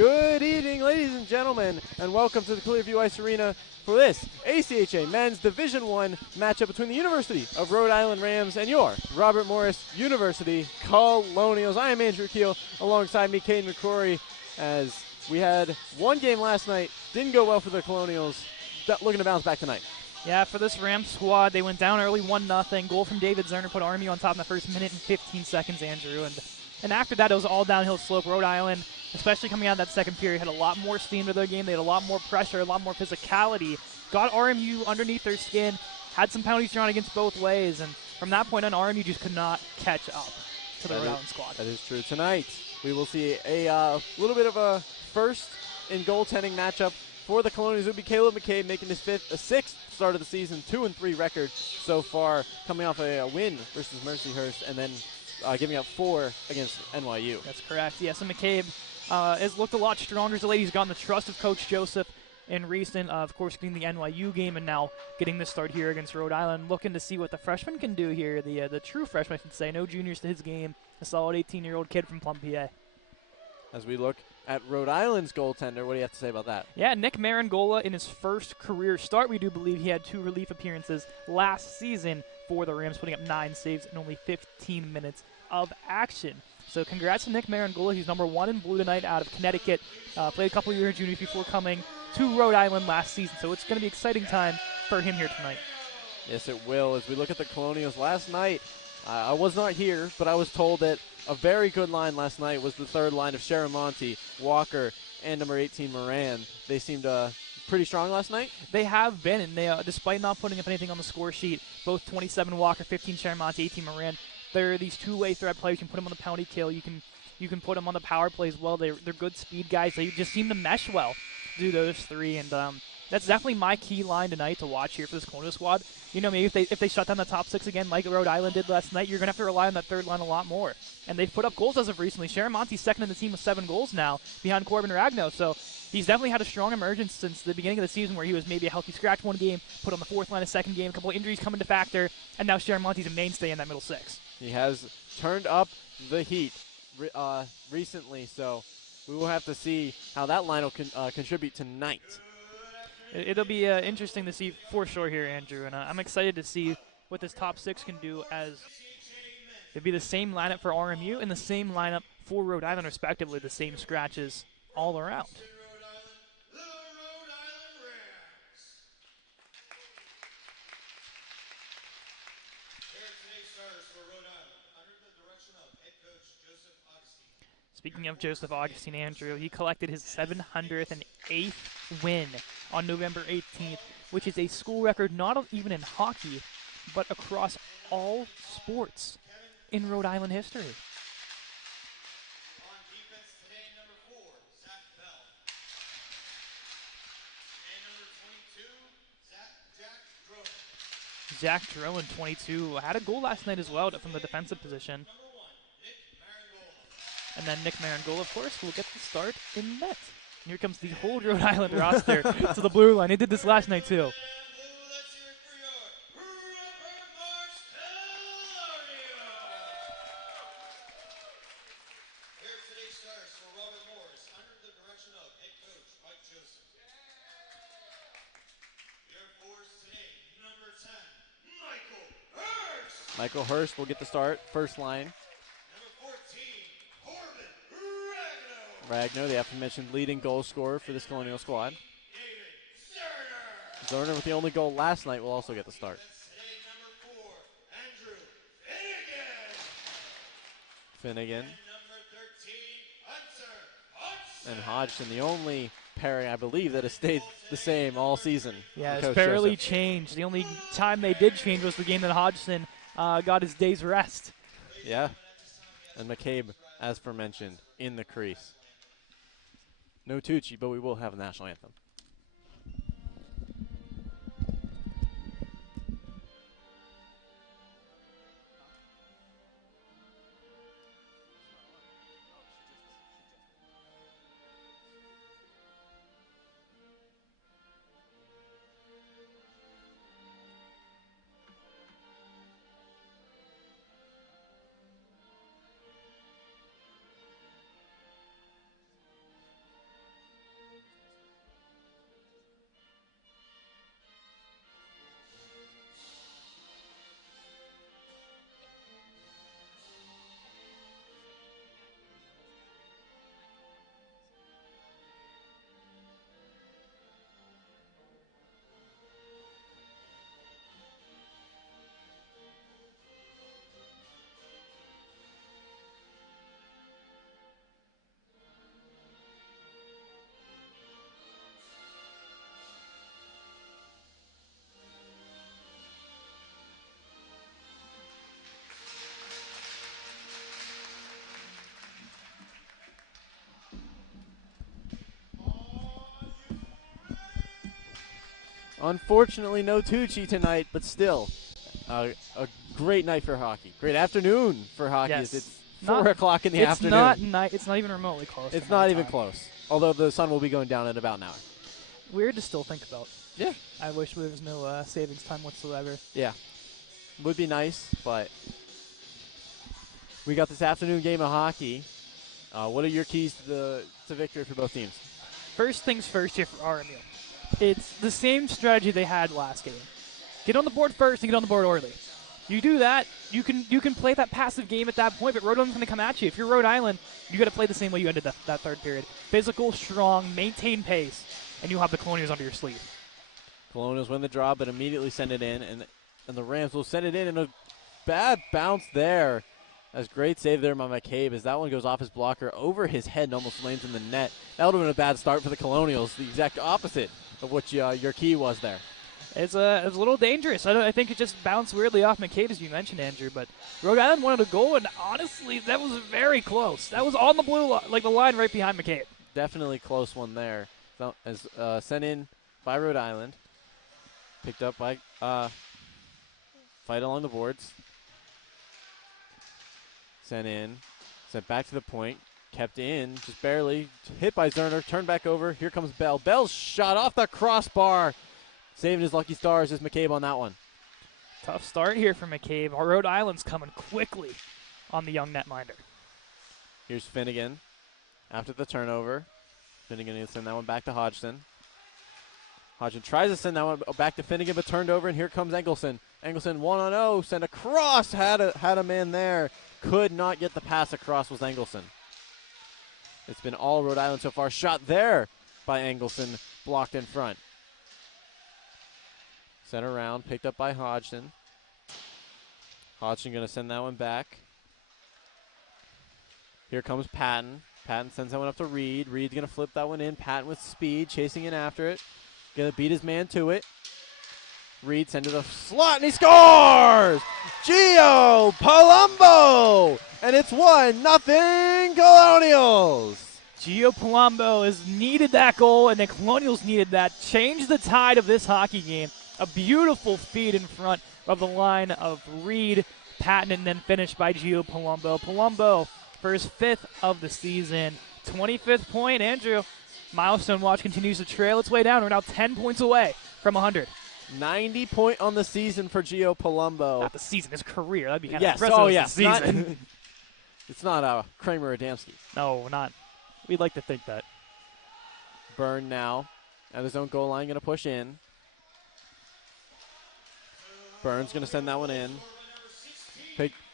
Good evening, ladies and gentlemen, and welcome to the Clearview Ice Arena for this ACHA Men's Division I matchup between the University of Rhode Island Rams and your Robert Morris University Colonials. I am Andrew Keel, alongside me, Caden McCrory, as we had one game last night, didn't go well for the Colonials, looking to bounce back tonight. Yeah, for this Rams squad, they went down early 1-0. Goal from David Zerner put RMU on top in the first minute and 15 seconds, Andrew. And after that, it was all downhill slope. Rhode Island, especially coming out of that second period, had a lot more steam to their game. They had a lot more pressure, a lot more physicality. Got RMU underneath their skin, had some penalties drawn against both ways. And from that point on, RMU just could not catch up to the Rhode Island squad. That is true. Tonight, we will see a little bit of a first in goaltending matchup for the Colonials. It would be Caleb McCabe making his sixth start of the season, 2-3 record so far, coming off a win versus Mercyhurst, and then giving up 4 against NYU. That's correct. Yeah, so McCabe has looked a lot stronger as a lady. He's gotten the trust of Coach Joseph in recent, of course, getting the NYU game and now getting this start here against Rhode Island. Looking to see what the freshman can do here, the true freshman, I should say. No juniors to his game, a solid 18-year-old kid from Plum, PA. As we look at Rhode Island's goaltender, what do you have to say about that? Yeah, Nick Marangola, in his first career start, we do believe he had 2 relief appearances last season for the Rams, putting up 9 saves in only 15 minutes of action. So congrats to Nick Marangola. He's number 1 in blue tonight out of Connecticut. Played a couple of years juniors before coming to Rhode Island last season. So it's going to be an exciting time for him here tonight. Yes, it will. As we look at the Colonials last night, I was not here, but I was told that a very good line last night was the third line of Sharamonte, Walker, and number 18, Moran. They seemed pretty strong last night. They have been, and they, despite not putting up anything on the score sheet, both 27 Walker, 15 Sharamonte, 18 Moran, they're these two-way threat players. You can put them on the penalty kill. You can put them on the power play as well. They're good speed guys. They just seem to mesh well, do those three, and that's definitely my key line tonight to watch here for this Colonial squad. You know, maybe if they shut down the top 6 again like Rhode Island did last night, you're going to have to rely on that third line a lot more. And they've put up goals as of recently. Sharamonte's second in the team with 7 goals now behind Corbin Ragno. So he's definitely had a strong emergence since the beginning of the season where he was maybe a healthy scratch one game, put on the 4th line a second game, a couple of injuries come into factor, and now Sharamonte's a mainstay in that middle 6. He has turned up the heat recently, so we will have to see how that line will contribute tonight. It'll be interesting to see for sure here, Andrew, and I'm excited to see what this top 6 can do, as it'd be the same lineup for RMU and the same lineup for Rhode Island, respectively, the same scratches all around. Speaking of Joseph Augustine, Andrew, he collected his 708th win on November 18th, which is a school record not even in hockey, but across all sports in Rhode Island history. Zach Drowan, 22, had a goal last night as well from the defensive position. And then Nick Marangola, of course, will get the start in net. And here comes the whole Rhode Island roster to the blue line. They did this last night, too. Michael Hurst will get the start, first line. Ragno, the aforementioned leading goal scorer for this Colonial squad. Zerner, with the only goal last night, will also get the start. Finnegan. And Hodgson, the only pairing, I believe, that has stayed the same all season. Yeah, it's barely changed. The only time they did change was the game that Hodgson got his day's rest. Yeah. And McCabe, as aforementioned, in the crease. No Tucci, but we will have a national anthem. Unfortunately, no Tucci tonight, but still, a great night for hockey. Great afternoon for hockey. Yes. It's 4 o'clock in the afternoon. It's not even remotely close. It's not even close, although the sun will be going down in about an hour. Weird to still think about. Yeah. I wish there was no savings time whatsoever. Yeah. Would be nice, but we got this afternoon game of hockey. What are your keys to victory for both teams? First things first here for RMU. It's the same strategy they had last game. Get on the board first and get on the board early. You do that, you can play that passive game at that point, but Rhode Island's going to come at you. If you're Rhode Island, you got to play the same way you ended that third period. Physical, strong, maintain pace, and you'll have the Colonials under your sleeve. Colonials win the draw, but immediately send it in, and the Rams will send it in, and a bad bounce there. That's a great save there by McCabe as that one goes off his blocker over his head and almost lands in the net. That would have been a bad start for the Colonials, the exact opposite of what your key was there. It was a little dangerous. I think it just bounced weirdly off McCabe, as you mentioned, Andrew. But Rhode Island wanted a goal, and honestly, that was very close. That was on the blue, like the line right behind McCabe. Definitely close one there. So, as sent in by Rhode Island, picked up by Fight along the boards. Sent in, sent back to the point, kept in, just barely, hit by Zerner, turned back over, here comes Bell. Bell's shot off the crossbar, saving his lucky stars as McCabe on that one. Tough start here for McCabe. Rhode Island's coming quickly on the young netminder. Here's Finnegan after the turnover. Finnegan going to send that one back to Hodgson. Hodgson tries to send that one back to Finnegan, but turned over, and here comes Engelson. Engelson 1-on-0, sent across, had a man there. Could not get the pass across was Engelson. It's been all Rhode Island so far. Shot there by Engelson, blocked in front. Sent around, picked up by Hodgson. Hodgson going to send that one back. Here comes Patton. Patton sends that one up to Reed. Reed's going to flip that one in. Patton with speed, chasing in after it. Going to beat his man to it. Reed sends it a slot, and he scores! Gio Palumbo! And it's 1-0 Colonials! Gio Palumbo has needed that goal, and the Colonials needed that. Changed the tide of this hockey game. A beautiful feed in front of the line of Reed, Patton, and then finished by Gio Palumbo. Palumbo for his 5th of the season. 25th point, Andrew. Milestone watch continues to trail its way down. We're now 10 points away from 100. 90 point on the season for Gio Palumbo. Not the season, his career. That'd be kind yes. of impressive. Oh, yes. The season. It's not Kramer or Adamski. No, not. We'd like to think that. Byrne now at his own goal line, going to push in. Burns going to send that one in.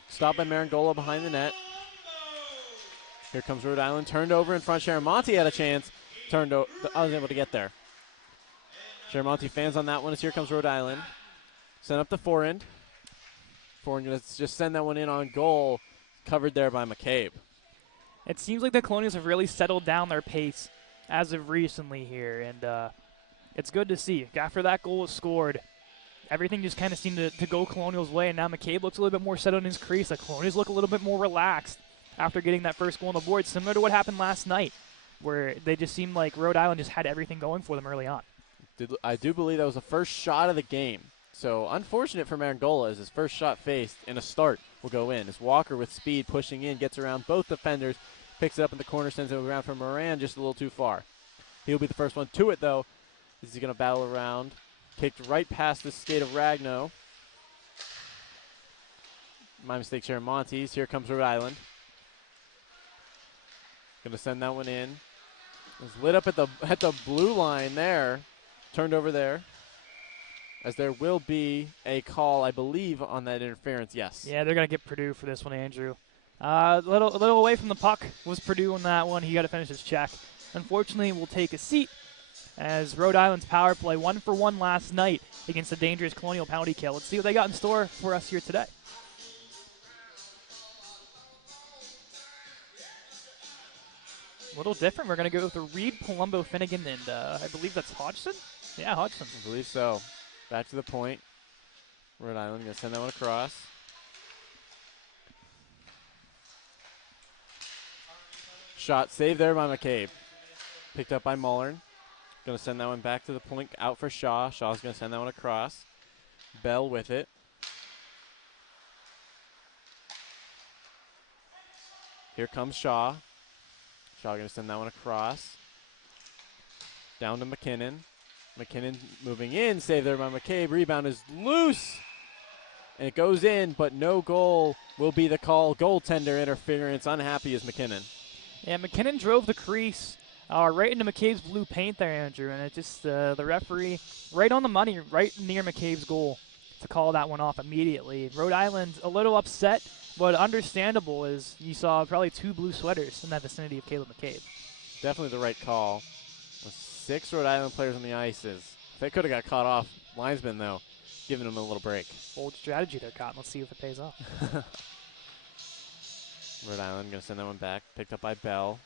Stop by Marangola behind the net. Here comes Rhode Island. Turned over in front. Sharamonte had a chance. I was able to get there. Sharamonte fans on that one as here comes Rhode Island. Sent up the forehand. Forehand going to just send that one in on goal. Covered there by McCabe. It seems like the Colonials have really settled down their pace as of recently here, and it's good to see. After that goal was scored, everything just kind of seemed to go Colonials' way, and now McCabe looks a little bit more settled in his crease. The Colonials look a little bit more relaxed after getting that first goal on the board, similar to what happened last night, where they just seemed like Rhode Island just had everything going for them early on. I do believe that was the first shot of the game. So unfortunate for Marangola as his first shot faced in a start will go in. As Walker with speed pushing in, gets around both defenders, picks it up in the corner, sends it around for Moran just a little too far. He'll be the first one to it, though. Is he going to battle around? Kicked right past the skate of Ragno. My mistake, Sharamonte's. Here comes Rhode Island. Going to send that one in. It was lit up at the blue line there. Turned over there. As there will be a call, I believe, on that interference, yes. Yeah, they're going to get Purdue for this one, Andrew. A little away from the puck was Purdue on that one. He got to finish his check. Unfortunately, we'll take a seat as Rhode Island's power play 1-for-1 last night against the dangerous Colonial penalty kill. Let's see what they got in store for us here today. A little different. We're going to go with the Reed, Palumbo, Finnegan, and I believe that's Hodgson? Yeah, Hodgson. I believe so. Back to the point. Rhode Island going to send that one across. Shot saved there by McCabe. Picked up by Mullern. going to send that one back to the point, out for Shaw. Shaw's going to send that one across. Bell with it. Here comes Shaw. Shaw going to send that one across. Down to McKinnon. McKinnon moving in. Save there by McCabe. Rebound is loose. And it goes in, but no goal will be the call. Goaltender interference. Unhappy is McKinnon. Yeah, McKinnon drove the crease right into McCabe's blue paint there, Andrew. And it just, the referee right on the money, right near McCabe's goal to call that one off immediately. Rhode Island a little upset, but understandable as you saw probably 2 blue sweaters in that vicinity of Caleb McCabe. Definitely the right call. 6 Rhode Island players on the ices. If they could have got caught off, linesman, though, giving them a little break. Bold strategy there, Cotton. Let's see if it pays off. Rhode Island going to send that one back. Picked up by Bell.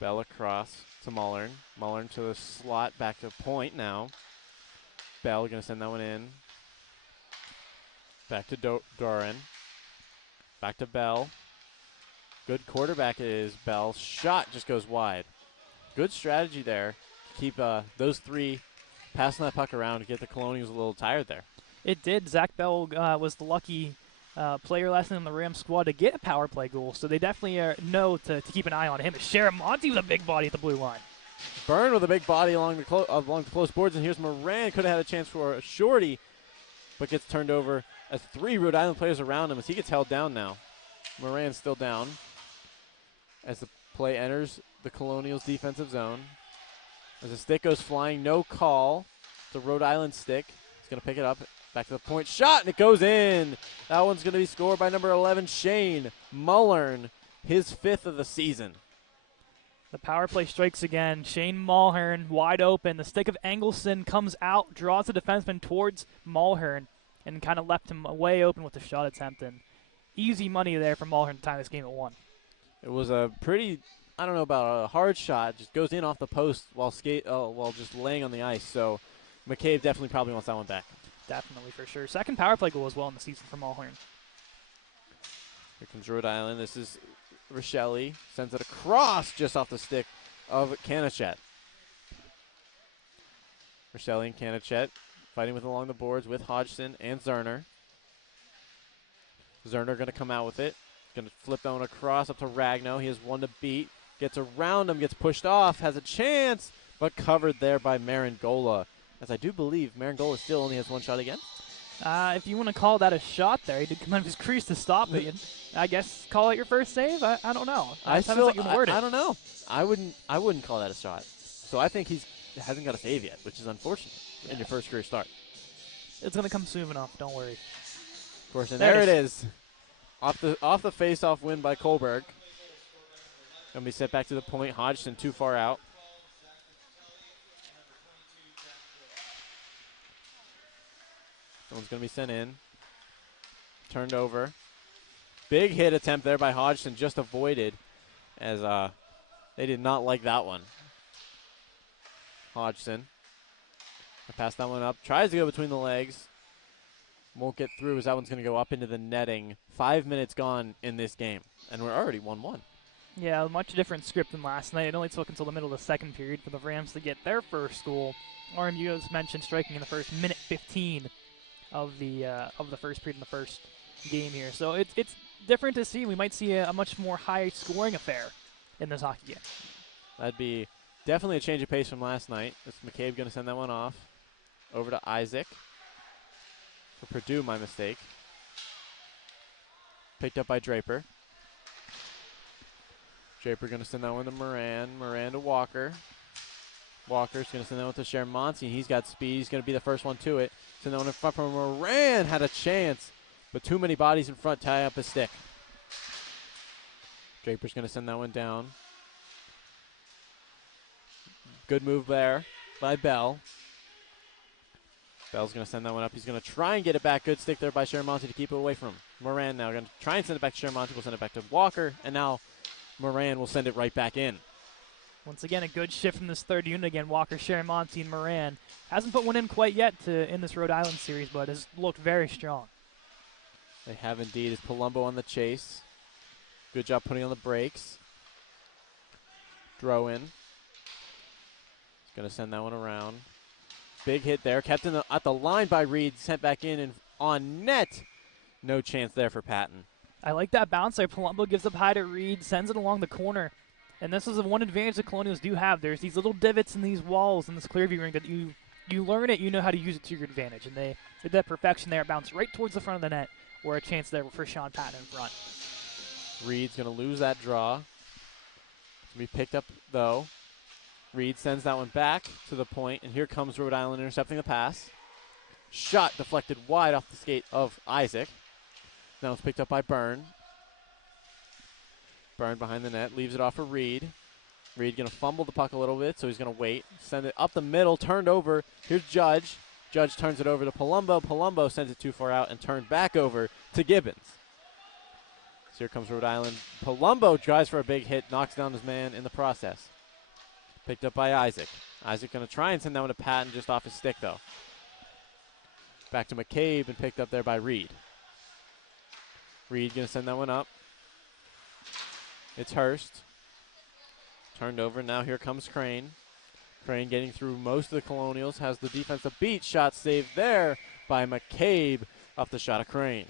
Bell across to Mullern. Mullern to the slot, back to point now. Bell going to send that one in. Back to Doran. Back to Bell. Good quarterback is Bell. Shot just goes wide. Good strategy there. Keep those 3 passing that puck around to get the Colonials a little tired there. It did. Zach Bell was the lucky player last night on the Rams squad to get a power play goal, so they definitely know to keep an eye on him. Sharon Monty with a big body at the blue line. Byrne with a big body along the close boards, and here's Moran. Could have had a chance for a shorty, but gets turned over as 3 Rhode Island players around him as he gets held down now. Moran's still down as the play enters the Colonials' defensive zone. As the stick goes flying, no call. It's a Rhode Island stick. He's going to pick it up. Back to the point. Shot, and it goes in. That one's going to be scored by number 11, Shane Mullern, his 5th of the season. The power play strikes again. Shane Mulhern wide open. The stick of Engelson comes out, draws the defenseman towards Mulhern, and kind of left him way open with the shot attempt. And easy money there for Mulhern to tie this game at 1. It was a pretty, I don't know about a hard shot. Just goes in off the post while just laying on the ice. So McCabe definitely probably wants that one back. Definitely, for sure. Second power play goal as well in the season for Mulhern. Here comes Rhode Island. This is Rochelle. Sends it across just off the stick of Kanachet. Rochelle and Kanachet fighting with along the boards with Hodgson and Zerner. Zerner going to come out with it. Going to flip that one across up to Ragno. He has 1 to beat. Gets around him, gets pushed off, has a chance, but covered there by Marangola. As I do believe Marangola still only has 1 shot again. If you want to call that a shot there, he did come out of his crease to stop it. And I guess call it your first save. I don't know. I don't know. I wouldn't call that a shot. So I think he hasn't got a save yet, which is unfortunate in your first career start. It's gonna come soon enough. Don't worry. Of course, and there it is. Off the face-off win by Kohlberg. Gonna be sent back to the point. Hodgson too far out. Someone's going to be sent in. Turned over. Big hit attempt there by Hodgson, just avoided as they did not like that one. Hodgson. Pass that one up. Tries to go between the legs. Won't get through as that one's going to go up into the netting. 5 minutes gone in this game, and we're already 1-1. Yeah, a much different script than last night. It only took until the middle of the second period for the Rams to get their first goal. RMU, as mentioned, striking in the first minute 15 of the first period in the first game here. So it's different to see. We might see a much more high-scoring affair in this hockey game. That'd be definitely a change of pace from last night. It's McCabe going to send that one off over to Isaac. For Purdue, my mistake. Picked up by Draper. Draper going to send that one to Moran. Moran to Walker. Walker's going to send that one to Shermonti. He's got speed. He's going to be the first one to it. Send that one in front from Moran. Had a chance, but too many bodies in front tie up his stick. Draper's going to send that one down. Good move there by Bell. Bell's going to send that one up. He's going to try and get it back. Good stick there by Shermonti to keep it away from him. Moran now going to try and send it back to Shermonti. We'll send it back to Walker, and now Moran will send it right back in. Once again, a good shift from this third unit again. Walker, Shermonti, and Moran. Hasn't put one in quite yet in this Rhode Island series, but has looked very strong. They have indeed. Is Palumbo on the chase. Good job putting on the brakes. Throw in. He's Going to send that one around. Big hit there. Kept at the line by Reed. Sent back in and on net. No chance there for Patton. I like that bounce there. Palumbo gives up high to Reed, sends it along the corner. And this is the one advantage the Colonials do have. There's these little divots in these walls in this Clearview ring that you learn it, you know how to use it to your advantage. And they did that perfection there. Bounced right towards the front of the net, or a chance there for Sean Patton in front. Reed's going to lose that draw. It's going to be picked up, though. Reed sends that one back to the point, and here comes Rhode Island intercepting the pass. Shot deflected wide off the skate of Isaac. Now it's picked up by Byrne. Byrne behind the net, leaves it off for Reed. Reed going to fumble the puck a little bit, so he's going to wait. Send it up the middle, turned over. Here's Judge. Judge turns it over to Palumbo. Palumbo sends it too far out and turned back over to Gibbons. So here comes Rhode Island. Palumbo tries for a big hit, knocks down his man in the process. Picked up by Isaac. Isaac going to try and send that one to Patton just off his stick, though. Back to McCabe and picked up there by Reed. Reed going to send that one up. It's Hurst. Turned over. Now here comes Crane. Crane getting through most of the Colonials. Has the defense to beat. Shot saved there by McCabe off the shot of Crane.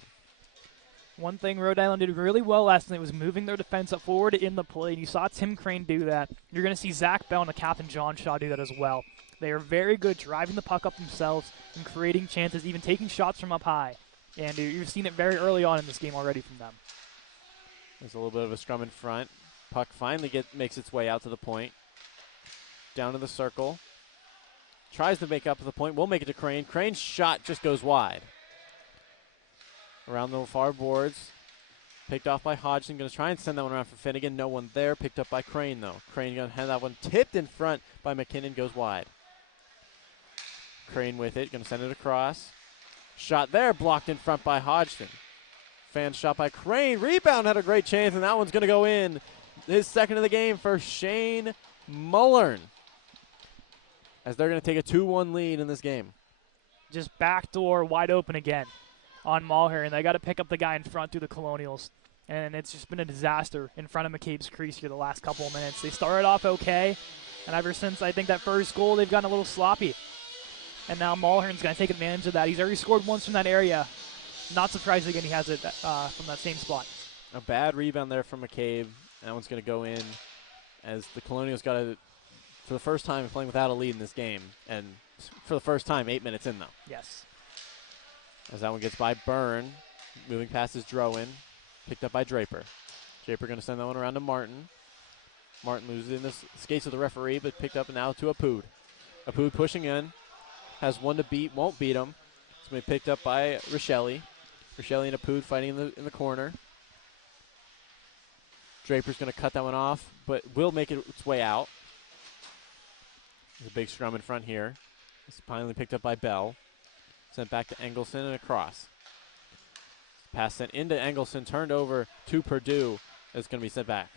One thing Rhode Island did really well last night was moving their defense up forward in the play. And you saw Tim Crane do that. You're going to see Zach Bell and the captain John Shaw do that as well. They are very good driving the puck up themselves and creating chances, even taking shots from up high. And you've seen it very early on in this game already from them. There's a little bit of a scrum in front. Puck finally makes its way out to the point. Down to the circle. Tries to make up to the point. Will make it to Crane. Crane's shot just goes wide. Around the far boards. Picked off by Hodgson. Going to try and send that one around for Finnegan. No one there. Picked up by Crane, though. Crane going to have that one tipped in front by McKinnon. Goes wide. Crane with it. Going to send it across. Shot there. Blocked in front by Hodgson. Fan shot by Crane. Rebound had a great chance, and that one's going to go in. His second of the game for Shane Mullern, as they're going to take a 2-1 lead in this game. Just backdoor wide open again on Mulher, and they got to pick up the guy in front through the Colonials. And it's just been a disaster in front of McCabe's crease here the last couple of minutes. They started off okay, and ever since I think that first goal, they've gotten a little sloppy. And now Mulhern's going to take advantage of that. He's already scored once from that area. Not surprised again he has it from that same spot. A bad rebound there from McCabe. That one's going to go in as the Colonials got to, for the first time, playing without a lead in this game. And for the first time, 8 minutes in, though. Yes. As that one gets by Byrne. Moving past his Drowan. Picked up by Draper. Draper going to send that one around to Martin. Martin loses in the skates of the referee, but picked up now to Apud. Apud pushing in. Has one to beat. Won't beat him. It's going to be picked up by Rochelle. Rochelle and Apud fighting in the corner. Draper's going to cut that one off, but will make it its way out. There's a big scrum in front here. It's finally picked up by Bell. Sent back to Engelson and across. Pass sent into Engelson, turned over to Purdue. It's going to be sent back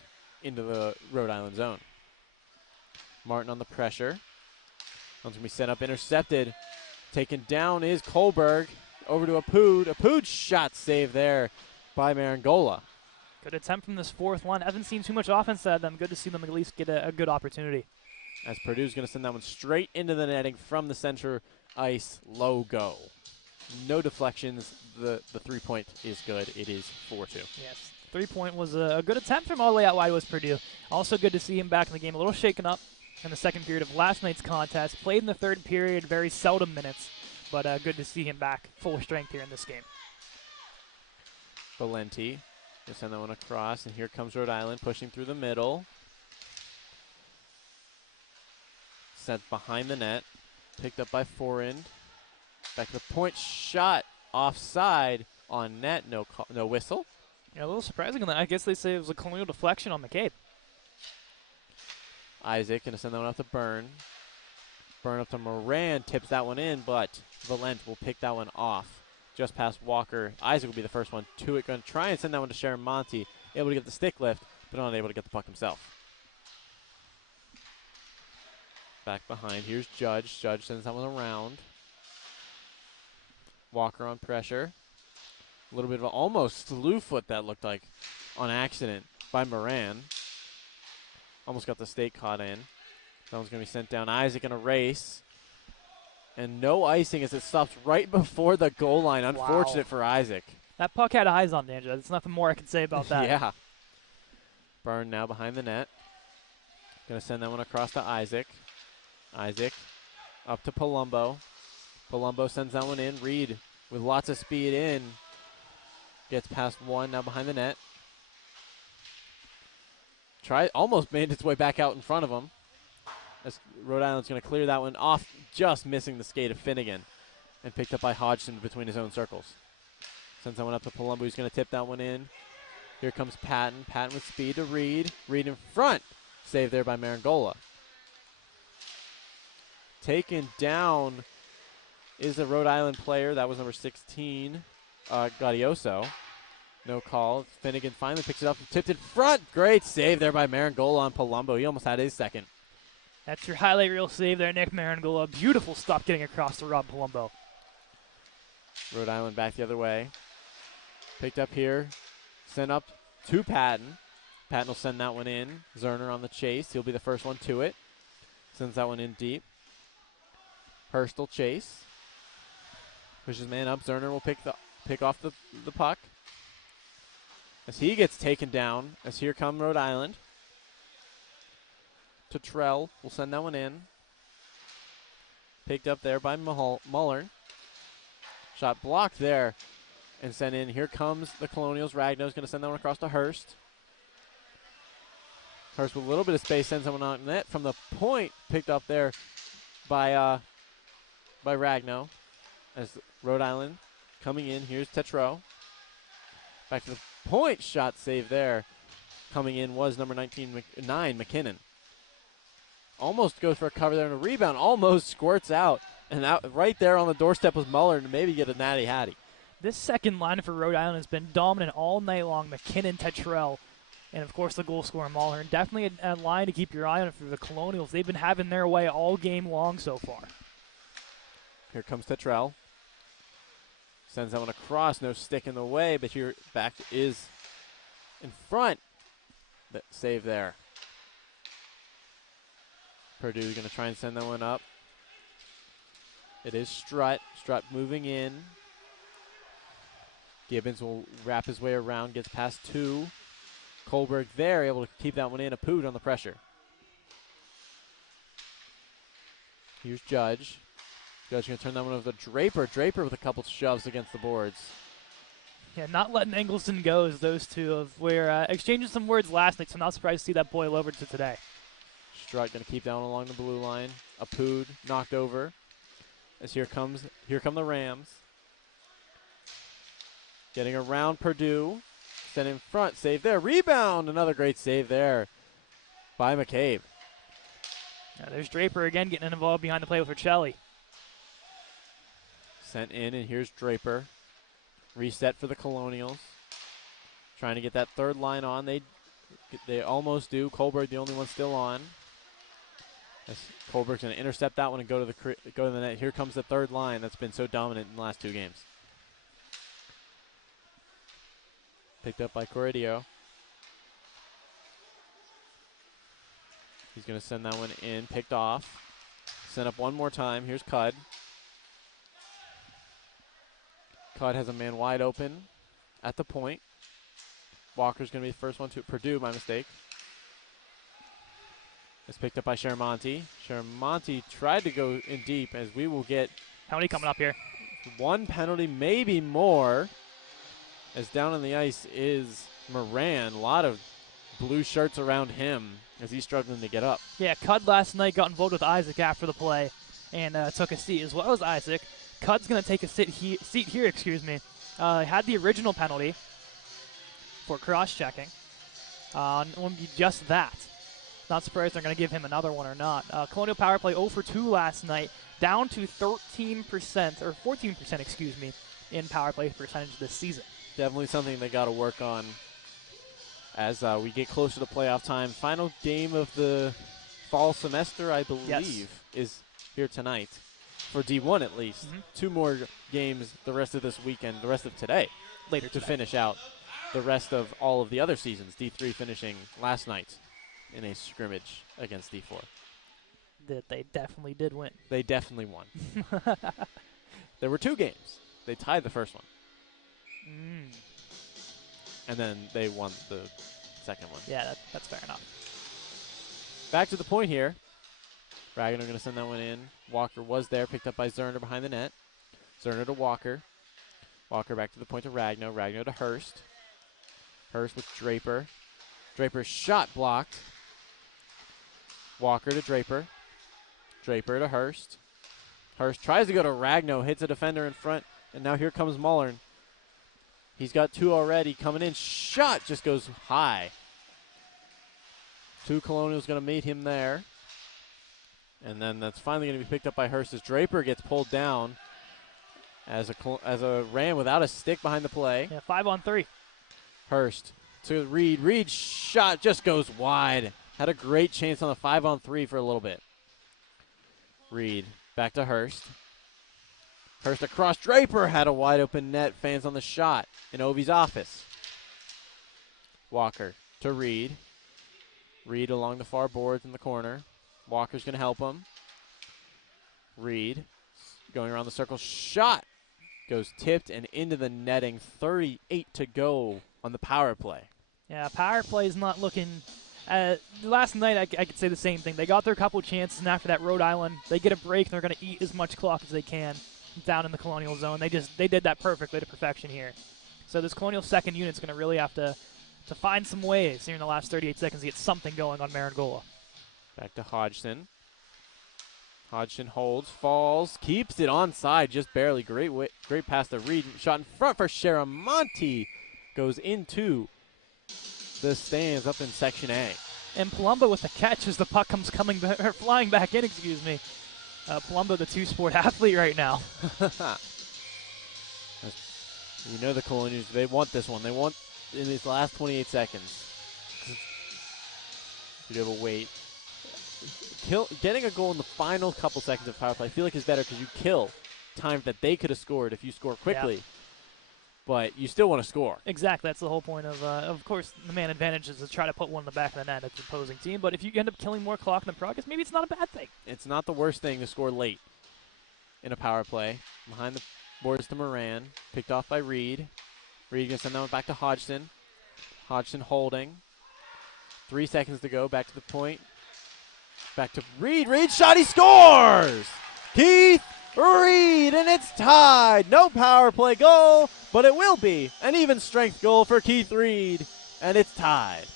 into the Rhode Island zone. Martin on the pressure. One's going to be sent up, intercepted. Taken down is Kohlberg. Over to Apud. Apud shot saved there by Marangola. Good attempt from this fourth one. Haven't seen too much offense out of them. Good to see them at least get a good opportunity. As Purdue's going to send that one straight into the netting from the center ice logo. No deflections. The 3-point is good. It is 4-2. Yes, 3-point was a good attempt from all the way out wide was Purdue. Also good to see him back in the game. A little shaken up in the second period of last night's contest. Played in the third period, very seldom minutes. But good to see him back full strength here in this game. Valenti. Just send that one across, and here comes Rhode Island pushing through the middle. Sent behind the net. Picked up by Forend. Back to the point. Shot offside on net. No whistle. Yeah, a little surprising. I guess they say it was a Colonial deflection on McCabe. Isaac going to send that one up to Byrne. Byrne up to Moran. Tips that one in, but Valent will pick that one off. Just past Walker. Isaac will be the first one to it. Going to try and send that one to Sharon Monty. Able to get the stick lift, but not able to get the puck himself. Back behind. Here's Judge. Judge sends that one around. Walker on pressure. A little bit of almost slew foot that looked like on accident by Moran. Almost got the stake caught in. That one's going to be sent down. Isaac in a race. And no icing as it stops right before the goal line. Unfortunate for Isaac. That puck had eyes on Ninja. There's nothing more I can say about that. Yeah. Byrne now behind the net. Going to send that one across to Isaac. Isaac up to Palumbo. Palumbo sends that one in. Reed with lots of speed in. Gets past one, now behind the net. Almost made its way back out in front of him. As Rhode Island's going to clear that one off, just missing the skate of Finnegan. And picked up by Hodgson between his own circles. Sends that one up to Palumbo, who's going to tip that one in. Here comes Patton. Patton with speed to Reed. Reed in front. Saved there by Marangola. Taken down is a Rhode Island player. That was number 16, Gaudioso. No call. Finnegan finally picks it up and tipped in front. Great save there by Marangola on Palumbo. He almost had his second. That's your highlight reel save there, Nick Marangola. Beautiful stop getting across to Rob Palumbo. Rhode Island back the other way. Picked up here. Sent up to Patton. Patton will send that one in. Zerner on the chase. He'll be the first one to it. Sends that one in deep. Hurst will chase. Pushes man up. Zerner will pick off the puck. As he gets taken down. As here come Rhode Island. Tetrell will send that one in. Picked up there by Mullern. Shot blocked there. And sent in. Here comes the Colonials. Ragnow's going to send that one across to Hurst. Hurst with a little bit of space sends that one on net from the point. Picked up there by Ragnow. As Rhode Island coming in. Here's Tetreault. Back to the point. Shot save there. Coming in was number 9, McKinnon. Almost goes for a cover there and a rebound. Almost squirts out. And out right there on the doorstep was Muller to maybe get a natty hattie. This second line for Rhode Island has been dominant all night long. McKinnon, Tetrell, and of course the goal scorer Muller. Definitely a line to keep your eye on for the Colonials. They've been having their way all game long so far. Here comes Tetrell. Sends that one across. No stick in the way, but here back is in front. That save there. Purdue's going to try and send that one up. It is Strutt. Strutt moving in. Gibbons will wrap his way around, gets past two. Kohlberg there, able to keep that one in. Apud on the pressure. Here's Judge. Judge going to turn that one over to Draper. Draper with a couple shoves against the boards. Yeah, not letting Engelston go as those two were exchanging some words last night, so I'm not surprised to see that boil over to today. Strutt going to keep down along the blue line. Apud knocked over. As here come the Rams. Getting around Purdue. Sent in front. Save there. Rebound. Another great save there by McCabe. Yeah, there's Draper again getting involved behind the play with Riccelli. Sent in, and here's Draper. Reset for the Colonials. Trying to get that third line on. They almost do. Kohlberg the only one still on. As Kohlberg's going to intercept that one and go to the net. Here comes the third line that's been so dominant in the last two games. Picked up by Corridio. He's going to send that one in. Picked off. Sent up one more time. Here's Cudd. Cudd has a man wide open at the point. Walker's going to be the first one to Purdue, my mistake. It's picked up by Shermonti. Shermonti tried to go in deep as we will get Penalty coming up here. one penalty, maybe more. As down on the ice is Moran. A lot of blue shirts around him as he's struggling to get up. Yeah, Cudd last night got involved with Isaac after the play and took a seat as well as Isaac. Cudd's going to take a seat here, had the original penalty for cross-checking. It won't be just that. Not surprised they're going to give him another one or not. Colonial Power Play 0 for 2 last night, down to 13%, or 14%, in power play percentage this season. Definitely something they got to work on as we get closer to playoff time. Final game of the fall semester, I believe, is here tonight. For D1 at least. Mm-hmm. 2 more games the rest of this weekend, the rest of today. Later to finish out the rest of all of the other seasons. D3 finishing last night in a scrimmage against D4. That they definitely did win. They definitely won. There were 2 games. They tied the first one. And then they won the second one. Yeah, that's fair enough. Back to the point here. Ragnar going to send that one in. Walker was there, picked up by Zerner behind the net. Zerner to Walker. Walker back to the point to Ragnar. Ragnar to Hurst. Hurst with Draper. Draper's shot blocked. Walker to Draper. Draper to Hurst. Hurst tries to go to Ragnar, hits a defender in front, and now here comes Mullern. He's got 2 already coming in. Shot just goes high. 2 Colonials going to meet him there. And then that's finally going to be picked up by Hurst as Draper gets pulled down as a Ram without a stick behind the play. Yeah, 5-on-3. Hurst to Reed. Reed's shot just goes wide. Had a great chance on the 5-on-3 for a little bit. Reed back to Hurst. Hurst across. Draper had a wide open net. Fans on the shot in Ovi's office. Walker to Reed. Reed along the far boards in the corner. Walker's going to help him. Reed going around the circle. Shot goes tipped and into the netting. 38 to go on the power play. Yeah, power play is not looking. Last night, I could say the same thing. They got their couple chances, and after that, Rhode Island, they get a break, and they're going to eat as much clock as they can down in the Colonial zone. They did that perfectly to perfection here. So this Colonial second unit's going to really have to find some ways here in the last 38 seconds to get something going on Marangola. Back to Hodgson. Hodgson holds, falls, keeps it onside, just barely. Great pass to Reed. Shot in front for Sharamonte. Goes into the stands up in Section A. And Palumbo with the catch as the puck comes flying back in, excuse me. Palumbo, the 2-sport athlete right now. You know the Colonials, they want this one. They want in these last 28 seconds. You have a wait. Getting a goal in the final couple seconds of power play I feel like is better because you kill time that they could have scored if you score quickly. Yeah. But you still want to score. Exactly. That's the whole point of course, the man advantage is to try to put one in the back of the net at the opposing team. But if you end up killing more clock than progress, maybe it's not a bad thing. It's not the worst thing to score late in a power play. Behind the boards to Moran. Picked off by Reed. Reed going to send that one back to Hodgson. Hodgson holding. 3 seconds to go. Back to the point. Back to Reed. Reed shot. He scores! Keith Reed, and it's tied. No power play goal, but it will be an even strength goal for Keith Reed, and it's tied.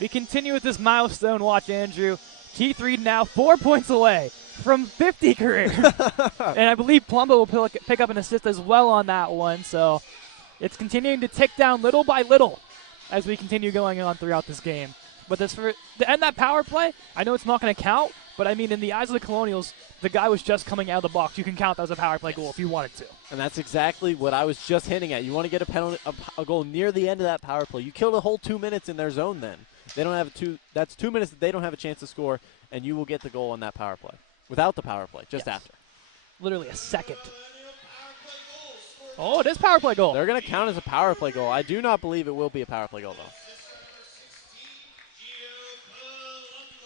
We continue with this milestone watch, Andrew. Keith Reed now 4 points away from 50 career. And I believe Palumbo will pick up an assist as well on that one. So it's continuing to tick down little by little as we continue going on throughout this game. But to end that power play, I know it's not going to count, but I mean, in the eyes of the Colonials, the guy was just coming out of the box. You can count that as a power play goal if you wanted to. And that's exactly what I was just hinting at. You want to get a goal near the end of that power play. You kill the whole 2 minutes in their zone then. They don't have that's 2 minutes that they don't have a chance to score, and you will get the goal on that power play. Without the power play, just after. Literally a second. Oh, it is power play goal. They're going to count as a power play goal. I do not believe it will be a power play goal, though.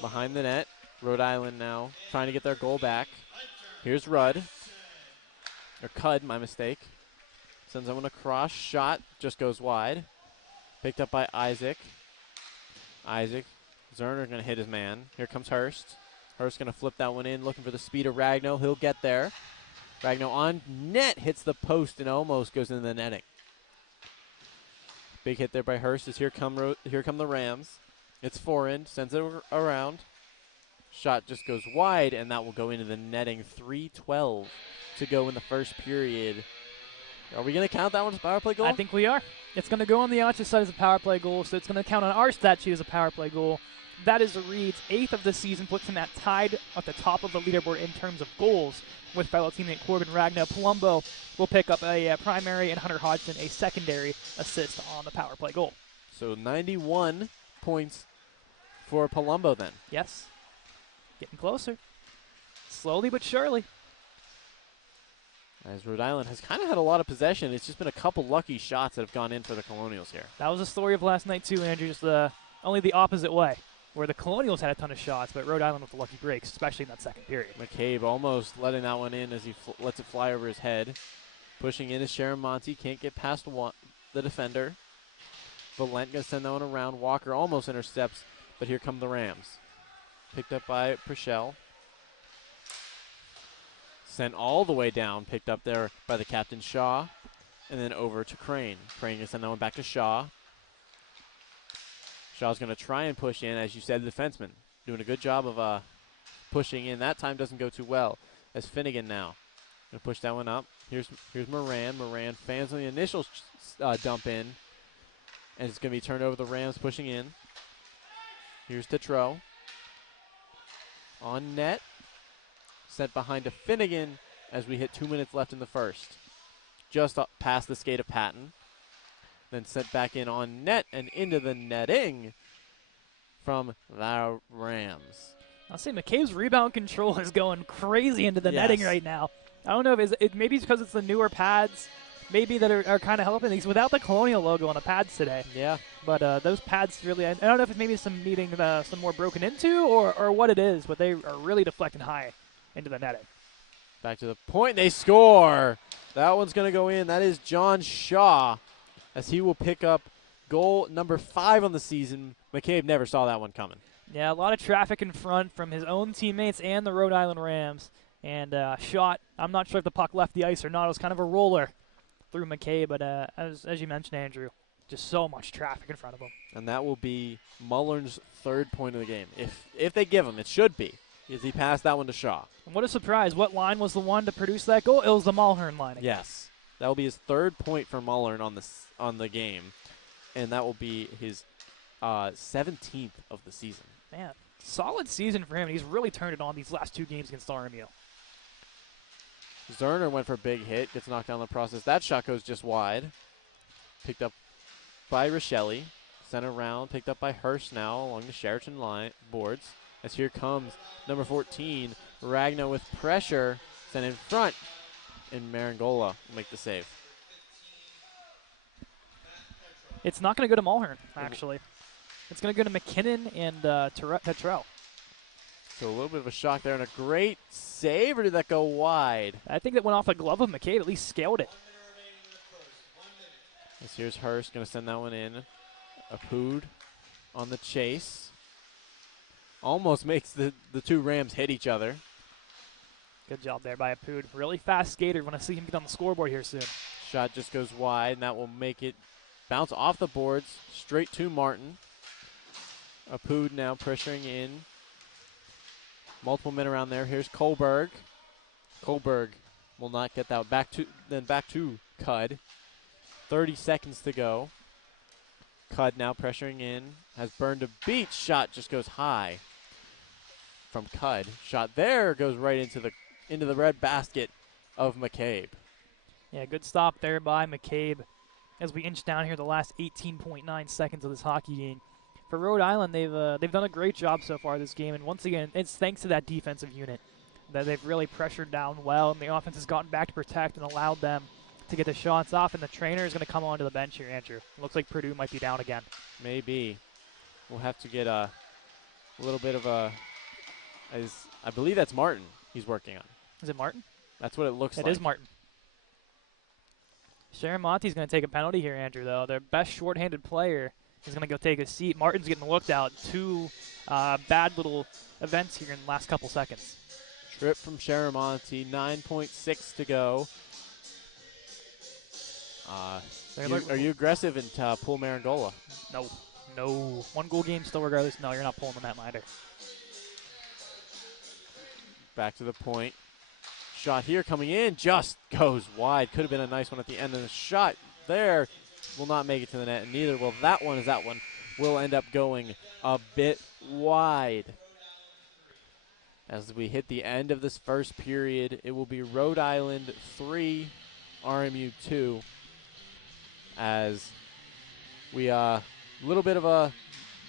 Behind the net, Rhode Island now trying to get their goal back. Here's Rudd. Or Cud, my mistake. Sends that one across. Shot just goes wide. Picked up by Isaac. Zerner going to hit his man. Here comes Hurst. Hurst going to flip that one in, looking for the speed of Ragno. He'll get there. Ragno on net, hits the post and almost goes into the netting. Big hit there by Hurst as here come the Rams. It's forehand, sends it around. Shot just goes wide, and that will go into the netting. 3:12 to go in the first period. Are we going to count that one as a power play goal? I think we are. It's going to go on the ACHA side as a power play goal, so it's going to count on our stat sheet as a power play goal. That is Reed's 8th of the season, puts him tied at the top of the leaderboard in terms of goals with fellow teammate Corbin Ragna. Palumbo will pick up a primary, and Hunter Hodgson a secondary assist on the power play goal. So 91 points for Palumbo then. Yes. Getting closer. Slowly but surely. As Rhode Island has kind of had a lot of possession. It's just been a couple lucky shots that have gone in for the Colonials here. That was the story of last night too, Andrew. Just only the opposite way. where the Colonials had a ton of shots, but Rhode Island with the lucky breaks, especially in that second period. McCabe almost letting that one in as he lets it fly over his head. Pushing in is Sharon Monty. Can't get past the defender. Valent going to send that one around. Walker almost intercepts, but here come the Rams. Picked up by Purcell. Sent all the way down. Picked up there by the captain, Shaw. And then over to Crane. Crane going to send that one back to Shaw. Shaw's going to try and push in. As you said, the defenseman doing a good job of pushing in. That time doesn't go too well. As Finnegan now going to push that one up. Here's Moran. Moran fans on the initial dump in. And it's going to be turned over the Rams pushing in. Here's Tetreault. On net. Sent behind to Finnegan as we hit 2 minutes left in the first. Just up past the skate of Patton. Then sent back in on net and into the netting from the Rams. I'll say McCabe's rebound control is going crazy into the netting right now. I don't know if maybe it's because it's the newer pads, maybe that are kind of helping these without the Colonial logo on the pads today. Yeah. But those pads really, I don't know if it's maybe some needing some more broken into or what it is, but they are really deflecting high into the netting. Back to the point, they score. That one's going to go in. That is John Shaw, as he will pick up goal number 5 on the season. McCabe never saw that one coming. Yeah, a lot of traffic in front from his own teammates and the Rhode Island Rams. And shot, I'm not sure if the puck left the ice or not. It was kind of a roller through McCabe, but as you mentioned, Andrew, just so much traffic in front of him. And that will be Mullen's 3rd point of the game. If they give him, it should be, because he passed that one to Shaw. And what a surprise. What line was the one to produce that goal? It was the Mulhern line again. Yes. That will be his 3rd point for Mullen on the game, and that will be his 17th of the season. Man, solid season for him. He's really turned it on these last 2 games against RMU. Zerner went for a big hit, gets knocked down in the process. That shot goes just wide. Picked up by Rochelle. Sent around, picked up by Hurst now along the Sheraton line boards. As here comes number 14, Ragna with pressure. Sent in front, and Marangola will make the save. It's not going to go to Mulhern, actually. It's going to go to McKinnon and Tetreault. So a little bit of a shock there, and a great save, or did that go wide? I think that went off a glove of McCabe, at least scaled it. As here's Hurst, going to send that one in. Apoud on the chase. Almost makes the 2 Rams hit each other. Good job there by Apoud. Really fast skater. Want to see him get on the scoreboard here soon. Shot just goes wide, and that will make it bounce off the boards straight to Martin. Apoud now pressuring in. Multiple men around there. Here's Kohlberg. Kohlberg will not get that. Back to Cudd. 30 seconds to go. Cudd now pressuring in. Has burned a beat. Shot just goes high from Cudd. Shot there goes right into the red basket of McCabe. Yeah, good stop there by McCabe as we inch down here the last 18.9 seconds of this hockey game. For Rhode Island, they've done a great job so far this game, and once again, it's thanks to that defensive unit that they've really pressured down well, and the offense has gotten back to protect and allowed them to get the shots off, and the trainer is going to come onto the bench here, Andrew. Looks like Purdue might be down again. Maybe. We'll have to get a little bit of I believe that's Martin he's working on. Is it Martin? That's what it looks like. It is Martin. Sharon Monty's going to take a penalty here, Andrew, though. Their best shorthanded player is going to go take a seat. Martin's getting looked out. 2 bad little events here in the last couple seconds. Trip from Sharon Monty. 9.6 to go. Are you aggressive and pull Marangola? No. 1-goal game still regardless. No, you're not pulling the netminder. Back to the point. Shot here coming in. Just goes wide. Could have been a nice one at the end of the shot there. Will not make it to the net, and neither will that one, as that one will end up going a bit wide. As we hit the end of this first period, it will be Rhode Island 3, RMU 2. As we a little bit of a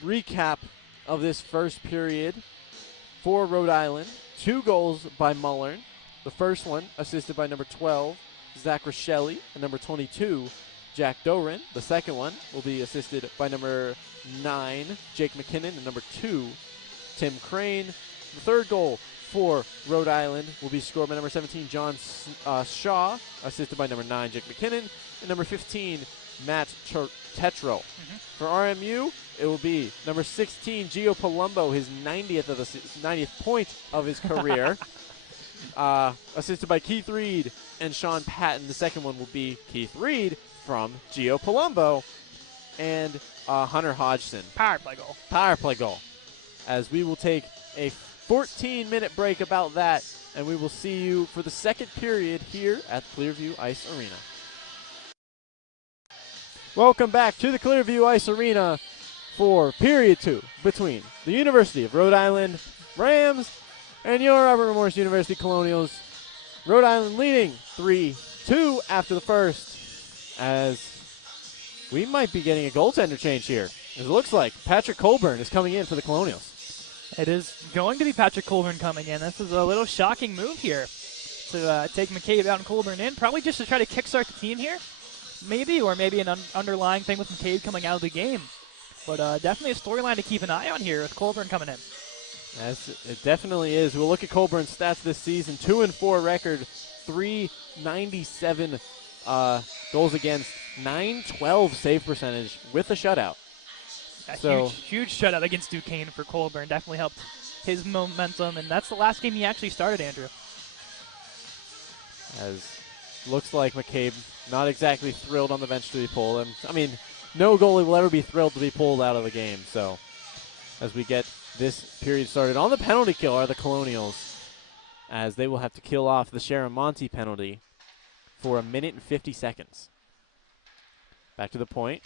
recap of this first period for Rhode Island. 2 goals by Mullern. The first one assisted by number 12, Zach Rochelle, and number 22, Jack Doran. The second one will be assisted by number 9, Jake McKinnon, and number 2, Tim Crane. The third goal for Rhode Island will be scored by number 17, John Shaw, assisted by number 9, Jake McKinnon, and number 15, Matt Tetro. For RMU, it will be number 16, Gio Palumbo, his 90th point of his career, assisted by Keith Reed and Sean Patton. The second one will be Keith Reed from Gio Palumbo and Hunter Hodgson. Power play goal. Power play goal. As we will take a 14-minute break about that, and we will see you for the second period here at Clearview Ice Arena. Welcome back to the Clearview Ice Arena for period 2 between the University of Rhode Island Rams and your Robert Morris University Colonials. Rhode Island leading 3-2 after the first, as we might be getting a goaltender change here. It looks like Patrick Colburn is coming in for the Colonials. It is going to be Patrick Colburn coming in. This is a little shocking move here to take McCabe out and Colburn in, probably just to try to kickstart the team here, maybe, or maybe an underlying thing with McCabe coming out of the game. But definitely a storyline to keep an eye on here with Colburn coming in. Yes, it definitely is. We'll look at Colburn's stats this season. 2-4 record, 397 goals against, 912 save percentage with a shutout. A huge shutout against Duquesne for Colburn. Definitely helped his momentum, and that's the last game he actually started, Andrew. As looks like McCabe not exactly thrilled on the bench to be pulled. And I mean, no goalie will ever be thrilled to be pulled out of the game. So as we get this period started on the penalty kill are the Colonials, as they will have to kill off the Sharon Monty penalty for 1 minute and 50 seconds. Back to the point.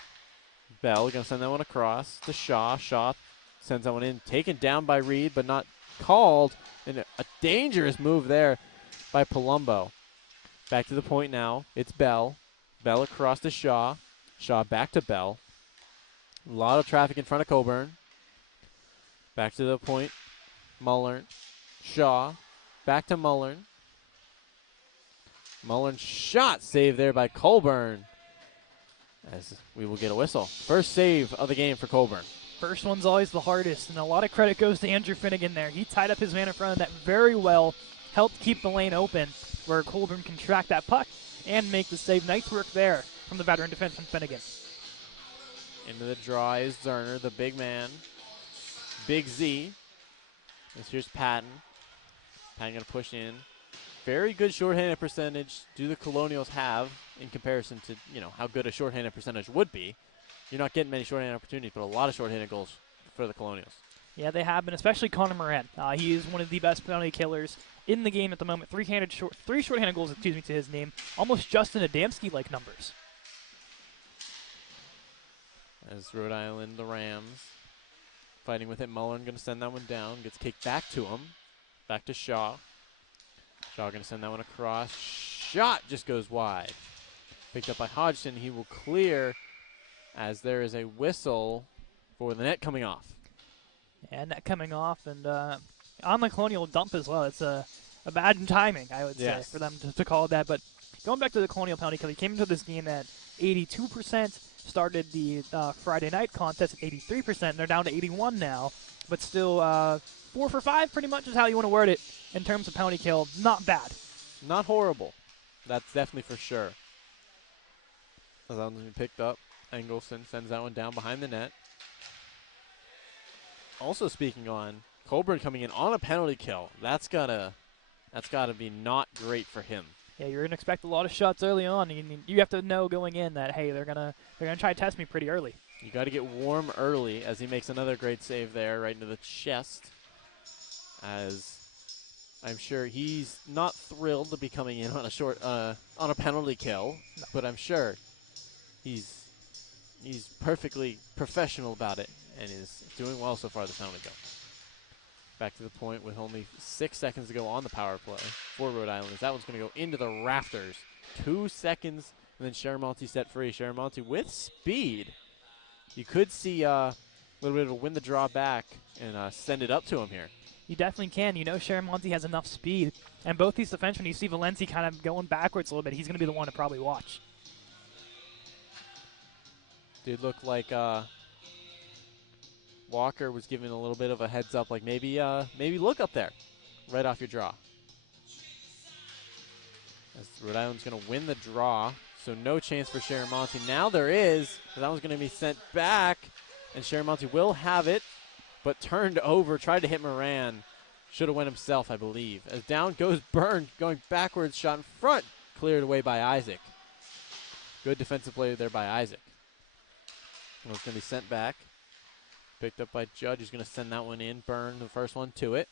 Bell going to send that one across to Shaw. Shaw sends that one in, taken down by Reed, but not called. And a dangerous move there by Palumbo. Back to the point now. It's Bell. Bell across to Shaw. Shaw back to Bell. A lot of traffic in front of Coburn. Back to the point. Mullern. Shaw. Back to Mullern. Mullern shot saved there by Colburn, as we will get a whistle. First save of the game for Colburn. First one's always the hardest, and a lot of credit goes to Andrew Finnegan there. He tied up his man in front of that very well, helped keep the lane open where Colburn can track that puck and make the save. Nice work there from the veteran defenseman Finnegan. Into the draw is Zerner, the big man. Big Z. Here's Patton. Patton going to push in. Very good shorthanded percentage do the Colonials have in comparison to, how good a shorthanded percentage would be. You're not getting many shorthanded opportunities, but a lot of shorthanded goals for the Colonials. Yeah, they have been, especially Connor Moran. He is one of the best penalty killers in the game at the moment. Three shorthanded goals, to his name. Almost Justin Adamski-like numbers. As Rhode Island, the Rams, fighting with it. Mullern going to send that one down. Gets kicked back to him. Back to Shaw. Shaw going to send that one across. Shot just goes wide. Picked up by Hodgson. He will clear as there is a whistle for the net coming off. And net coming off, and on the Colonial dump as well. It's a bad timing, I would say, for them to call it that. But going back to the Colonial penalty kill, he came into this game at 82%, started the Friday night contest at 83%, and they're down to 81 now. But still 4 for 5 pretty much is how you want to word it in terms of penalty kill. Not bad. Not horrible. That's definitely for sure. As that one's been picked up. Engelson sends that one down behind the net. Also speaking on, Colburn coming in on a penalty kill. That's gotta be not great for him. Yeah, you're gonna expect a lot of shots early on. You have to know going in that, hey, they're gonna try to test me pretty early. You got to get warm early, as he makes another great save there, right into the chest. As I'm sure he's not thrilled to be coming in on a penalty kill, but I'm sure he's perfectly professional about it and is doing well so far this penalty kill. Back to the point with only 6 seconds to go on the power play for Rhode Island. That one's going to go into the rafters. 2 seconds, and then Sharamonte set free. Sharamonte with speed. You could see a little bit of a win the draw back and send it up to him here. You definitely can. Sharamonte has enough speed. And both these defensemen, you see Valenci kind of going backwards a little bit. He's going to be the one to probably watch. Did look like Walker was giving a little bit of a heads up, like maybe look up there, right off your draw. As Rhode Island's going to win the draw, so no chance for Sharamonte. Now there is, but that one's going to be sent back, and Sharamonte will have it, but turned over, tried to hit Moran. Should have went himself, I believe. As down goes Byrne, going backwards, shot in front, cleared away by Isaac. Good defensive play there by Isaac. Well, it's going to be sent back. Picked up by Judge. He's going to send that one in. Byrne, the first one to it.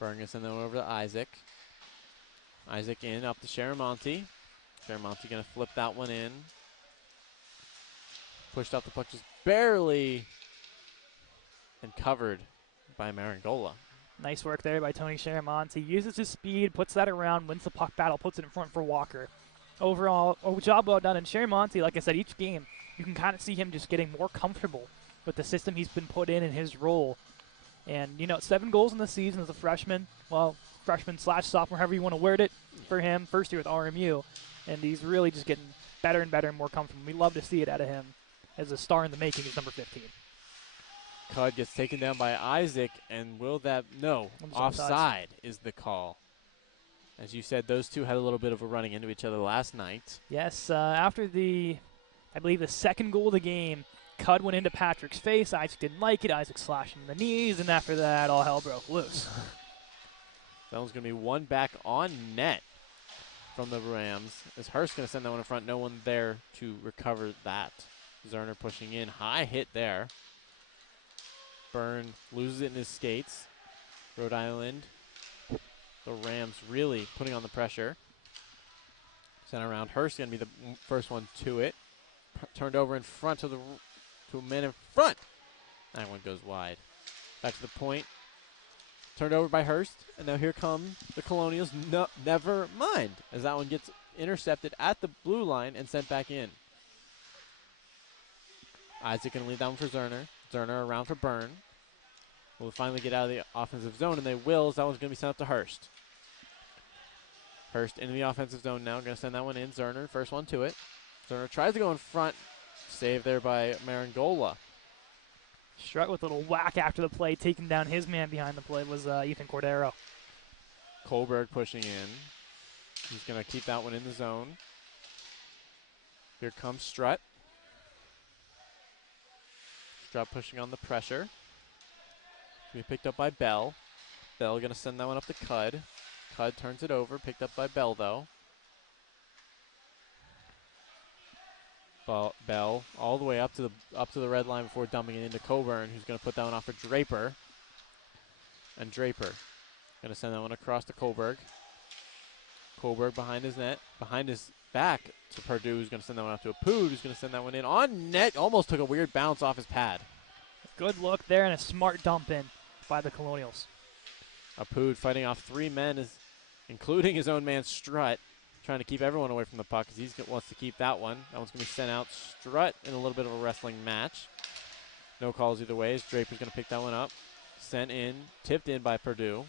Byrne going to send that one over to Isaac. Isaac in, up to Sharamonte. Sharamonte going to flip that one in. Pushed off the puck just barely and covered by Marangola. Nice work there by Tony Sharamonte. Uses his speed, puts that around, wins the puck battle, puts it in front for Walker. Overall, job well done. And Sharamonte, like I said, each game, you can kind of see him just getting more comfortable with the system he's been put in his role. And, 7 goals in the season as a freshman. Well, freshman/sophomore, however you want to word it, for him. First year with RMU. And he's really just getting better and better and more comfortable. We love to see it out of him as a star in the making is number 15. Cud gets taken down by Isaac, and offside is the call. As you said, those two had a little bit of a running into each other last night. Yes, after I believe the second goal of the game, Cud went into Patrick's face. Isaac didn't like it. Isaac slashed him in the knees, and after that, all hell broke loose. That one's going to be one back on net from the Rams. As Hurst going to send that one in front, no one there to recover that. Zerner pushing in, high hit there. Byrne loses it in his skates. Rhode Island, the Rams really putting on the pressure. Sent around. Hurst going to be the first one to it. Turned over in front to a man in front. That one goes wide. Back to the point. Turned over by Hurst, and now here come the Colonials. No, never mind, as that one gets intercepted at the blue line and sent back in. Isaac going to lead that one for Zerner. Zerner around for Byrne. Will finally get out of the offensive zone, and they will, as that one's going to be sent up to Hurst. Hurst into the offensive zone now, going to send that one in. Zerner, first one to it. Zerner tries to go in front. Saved there by Marangola. Struck with a little whack after the play, taking down his man behind the play was Ethan Cordero. Kohlberg pushing in. He's going to keep that one in the zone. Here comes Strutt. Strutt pushing on the pressure. Be picked up by Bell. Bell going to send that one up to Cud. Cud turns it over, picked up by Bell though. Bell all the way up to the red line before dumping it into Coburn, who's going to put that one off for Draper. And Draper going to send that one across to Kohlberg. Kohlberg behind his net, behind his back to Purdue, who's going to send that one off to Apud, who's going to send that one in on net. Almost took a weird bounce off his pad. Good look there and a smart dump in by the Colonials. Apud fighting off 3 men, including his own man Strutt, trying to keep everyone away from the puck because he wants to keep that one. That one's going to be sent out. Strutt in a little bit of a wrestling match. No calls either way. Draper's going to pick that one up. Sent in, tipped in by Purdue.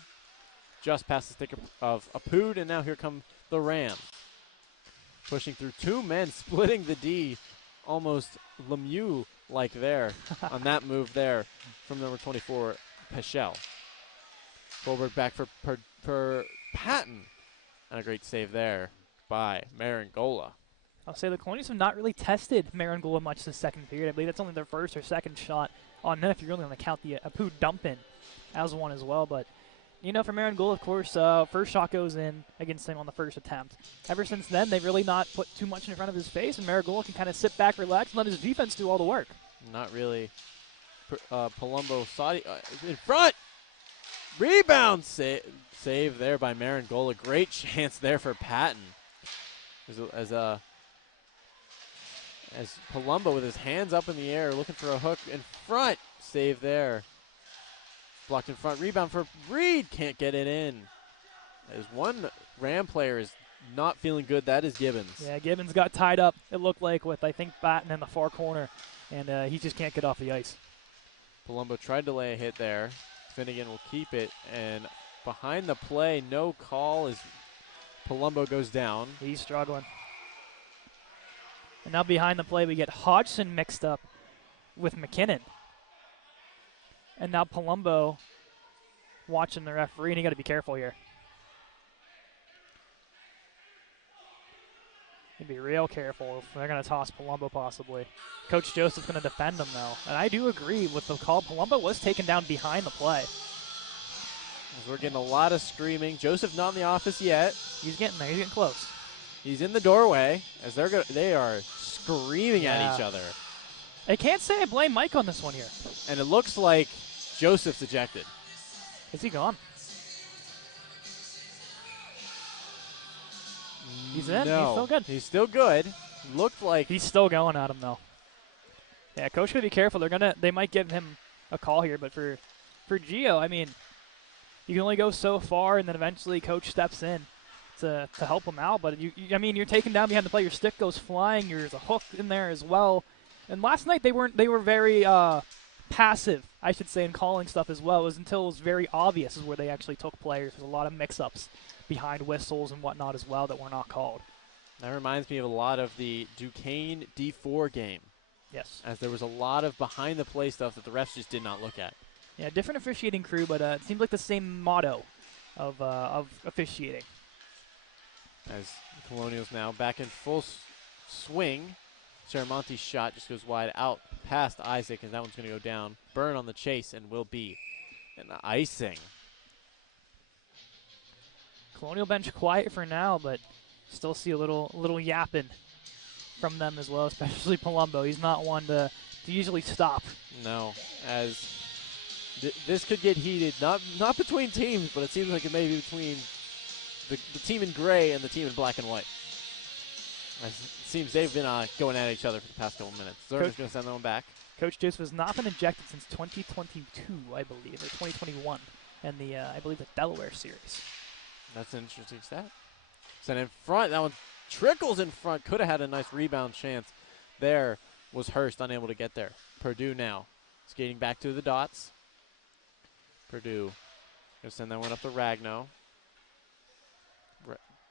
Just past the stick of Apud, and now here come the Rams. Pushing through 2 men, splitting the D. Almost Lemieux-like there on that move there from number 24, Peschel. Kohlberg back for Patton. And a great save there by Marangola. I'll say the Colonials have not really tested Marangola much this second period. I believe that's only their first or second shot on net if you're really going to count the Apud dump in as one as well. But, for Marangola, of course, first shot goes in against him on the first attempt. Ever since then, they've really not put too much in front of his face, and Marangola can kind of sit back, relax, and let his defense do all the work. Not really. Palumbo Saudi in front. Rebound save there by Marangola. Great chance there for Patton. As Palumbo with his hands up in the air looking for a hook in front. Save there. Blocked in front. Rebound for Reed. Can't get it in. As one Ram player is not feeling good. That is Gibbons. Yeah, Gibbons got tied up, it looked like, with, I think, Patton in the far corner. And he just can't get off the ice. Palumbo tried to lay a hit there. Finnegan will keep it, and behind the play, no call as Palumbo goes down. He's struggling. And now behind the play, we get Hodgson mixed up with McKinnon. And now Palumbo watching the referee, and you got to be careful here. You be real careful if they're going to toss Palumbo possibly. Coach Joseph's going to defend him, though. And I do agree with the call. Palumbo was taken down behind the play. As we're getting a lot of screaming. Joseph not in the office yet. He's getting there. He's getting close. He's in the doorway as they are screaming at each other. I can't say I blame Mike on this one here. And it looks like Joseph's ejected. Is he gone? He's in. No, he's still good. He's still good. Looked like he's still going at him though. Yeah, coach gotta be careful. They might give him a call here, but for Gio, I mean, you can only go so far, and then eventually coach steps in to help him out. But I mean, you're taken down behind the play. Your stick goes flying. There's a hook in there as well. And last night they were very passive, I should say, in calling stuff as well. It was until it was very obvious is where they actually took players. There's a lot of mix-ups behind whistles and whatnot as well that were not called. That reminds me of a lot of the Duquesne D4 game. Yes. As there was a lot of behind-the-play stuff that the refs just did not look at. Yeah, different officiating crew, but it seems like the same motto of officiating. As the Colonials now back in full swing. Saramonte's shot just goes wide out past Isaac, and that one's going to go down. Burn on the chase and will be an icing. Colonial bench quiet for now, but still see a little yapping from them as well, especially Palumbo. He's not one to usually stop. No, as this could get heated, not between teams, but it seems like it may be between the team in gray and the team in black and white. As it seems they've been going at each other for the past couple minutes. Zerner's going to send that one back. Coach Joseph has not been ejected since 2022, I believe, or 2021, and I believe the Delaware series. That's an interesting stat. Sent in front. That one trickles in front. Could have had a nice rebound chance. There was Hurst unable to get there. Purdue now skating back to the dots. Purdue going to send that one up to Ragno.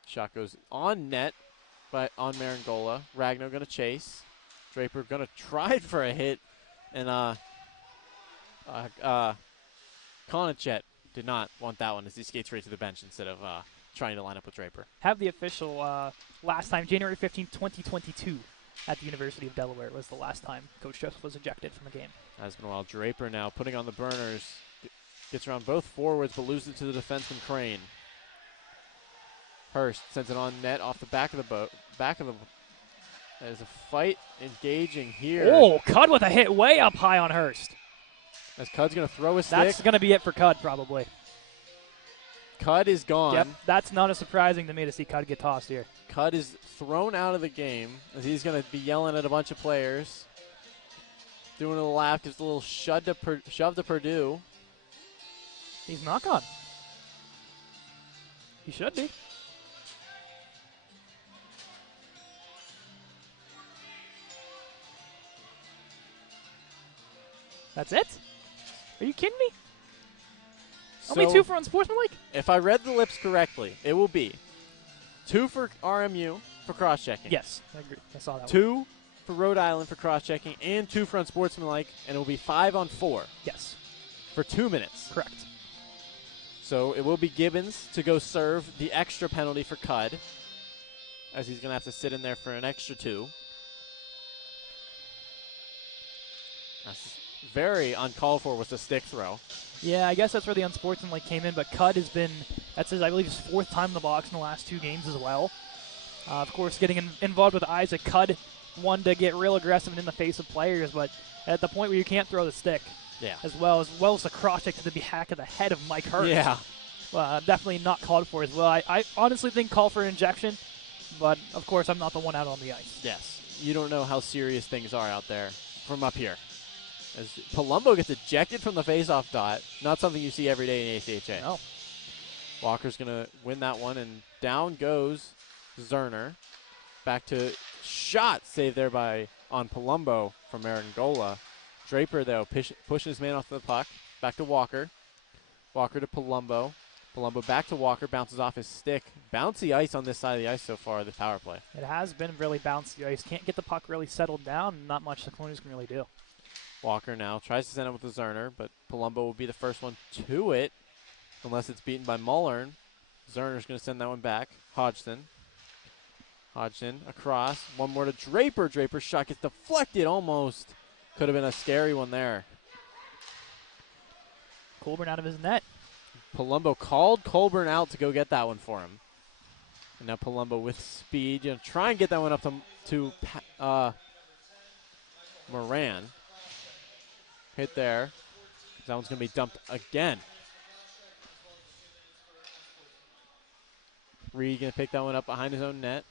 Shot goes on net. But on Marangola, Ragno going to chase. Draper going to try for a hit, and Konachet did not want that one as he skates right to the bench instead of trying to line up with Draper. Have the official last time, January 15, 2022, at the University of Delaware was the last time Coach Joseph was ejected from a game. That's been a while. Draper now putting on the burners, gets around both forwards but loses it to the defenseman Crane. Hurst sends it on net off the back of the boat. There's a fight engaging here. Oh, Cud with a hit way up high on Hurst. As Cud's going to throw his stick. That's going to be it for Cud, probably. Cud is gone. Yep, that's not as surprising to me to see Cud get tossed here. Cud is thrown out of the game as he's going to be yelling at a bunch of players. Doing a lap, gives a little shove to Purdue. He's not gone. He should be. That's it? Are you kidding me? So only 2 for unsportsmanlike? If I read the lips correctly, it will be 2 for RMU for cross-checking. Yes, I agree. I saw that 2 one. For Rhode Island for cross-checking, and 2 for unsportsmanlike, and it will be 5 on 4. Yes. For 2 minutes. Correct. So it will be Gibbons to go serve the extra penalty for Cud, as he's going to have to sit in there for an extra 2. That's very uncalled for was the stick throw. Yeah, I guess that's where the unsportsmanlike came in, but Cud has been, that's his, I believe, his 4th time in the box in the last 2 games as well. Of course, getting involved with Isaac, Cud wanted to get real aggressive and in the face of players, but at the point where you can't throw the stick, as well as the cross-check to the back of the head of Mike Hurst. Yeah. Definitely not called for as well. I honestly think call for an injection, but of course I'm not the one out on the ice. Yes. You don't know how serious things are out there from up here. As Palumbo gets ejected from the faceoff dot, not something you see every day in ACHA. No. Walker's going to win that one, and down goes Zerner. Back to shot saved there on Palumbo from Marangola. Draper, though, pushing his man off the puck. Back to Walker. Walker to Palumbo. Palumbo back to Walker, bounces off his stick. Bouncy ice on this side of the ice so far, the power play. It has been really bouncy ice. Can't get the puck really settled down, and not much the Colonials can really do. Walker now tries to send it with the Zerner, but Palumbo will be the first one to it, unless it's beaten by Mullern. Zerner's going to send that one back. Hodgson across. One more to Draper. Draper's shot gets deflected almost. Could have been a scary one there. Colburn out of his net. Palumbo called Colburn out to go get that one for him. And now Palumbo with speed. Try and get that one up to Moran. Hit there. That one's going to be dumped again. Reed going to pick that one up behind his own net.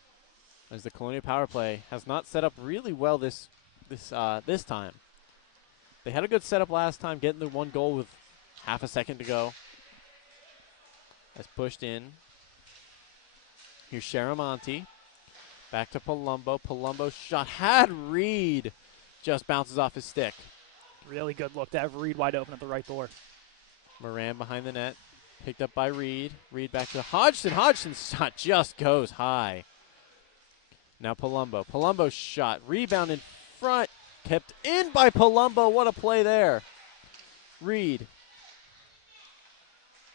As the Colonial power play has not set up really well this time. They had a good setup last time, getting the one goal with half a second to go. That's pushed in. Here's Sharamonte. Back to Palumbo. Palumbo's shot had Reed. Just bounces off his stick. Really good look to have Reed wide open at the right door. Moran behind the net. Picked up by Reed. Reed back to Hodgson. Hodgson's shot just goes high. Now Palumbo. Palumbo's shot. Rebound in front. Kept in by Palumbo. What a play there. Reed.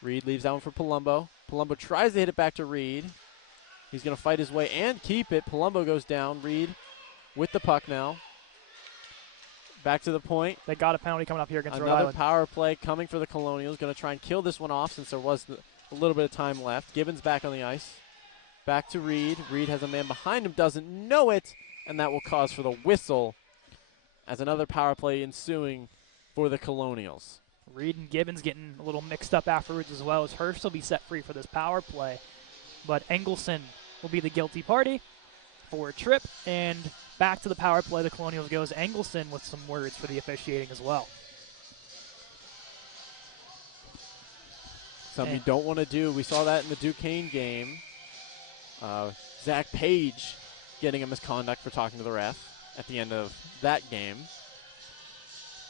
Reed leaves that one for Palumbo. Palumbo tries to hit it back to Reed. He's going to fight his way and keep it. Palumbo goes down. Reed with the puck now. Back to the point. They got a penalty coming up here against Rhode Another Island. power play coming for the Colonials. Going to try and kill this one off since there was a little bit of time left. Gibbons back on the ice. Back to Reed. Reed has a man behind him, doesn't know it, and that will cause for the whistle as another power play ensuing for the Colonials. Reed and Gibbons getting a little mixed up afterwards as well, as Hurst will be set free for this power play. But Engelson will be the guilty party for a trip, and back to the power play the Colonials goes. Engelson with some words for the officiating as well. Something you don't want to do. We saw that in the Duquesne game. Zach Page getting a misconduct for talking to the ref at the end of that game.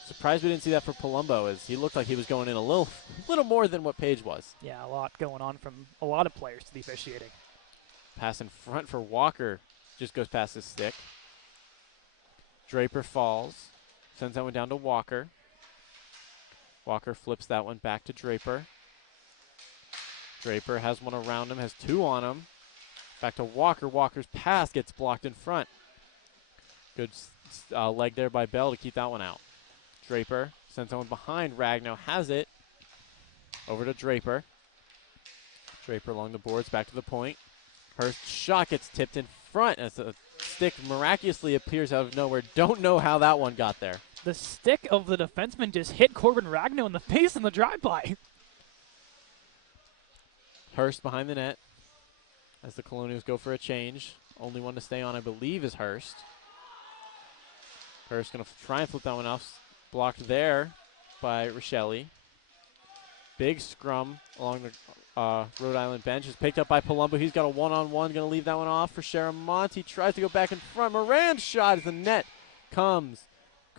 Surprised we didn't see that for Palumbo, as he looked like he was going in a little more than what Page was. Yeah, a lot going on from a lot of players to the officiating. Pass in front for Walker. Just goes past his stick. Draper falls. Sends that one down to Walker. Walker flips that one back to Draper. Draper has one around him, has two on him. Back to Walker. Walker's pass gets blocked in front. Good leg there by Bell to keep that one out. Draper sends someone behind. Ragnow has it. Over to Draper. Draper along the boards, back to the point. Hurst shot gets tipped in front as the stick miraculously appears out of nowhere. Don't know how that one got there. The stick of the defenseman just hit Corbin Ragnow in the face in the drive-by. Hurst behind the net as the Colonials go for a change. Only one to stay on, I believe, is Hurst. Hurst going to try and flip that one off. Blocked there by Richelli. Big scrum along the Rhode Island bench is picked up by Palumbo. He's got a one-on-one. Going to leave that one off for Sharamonte. Tries to go back in front. Moran's shot as the net comes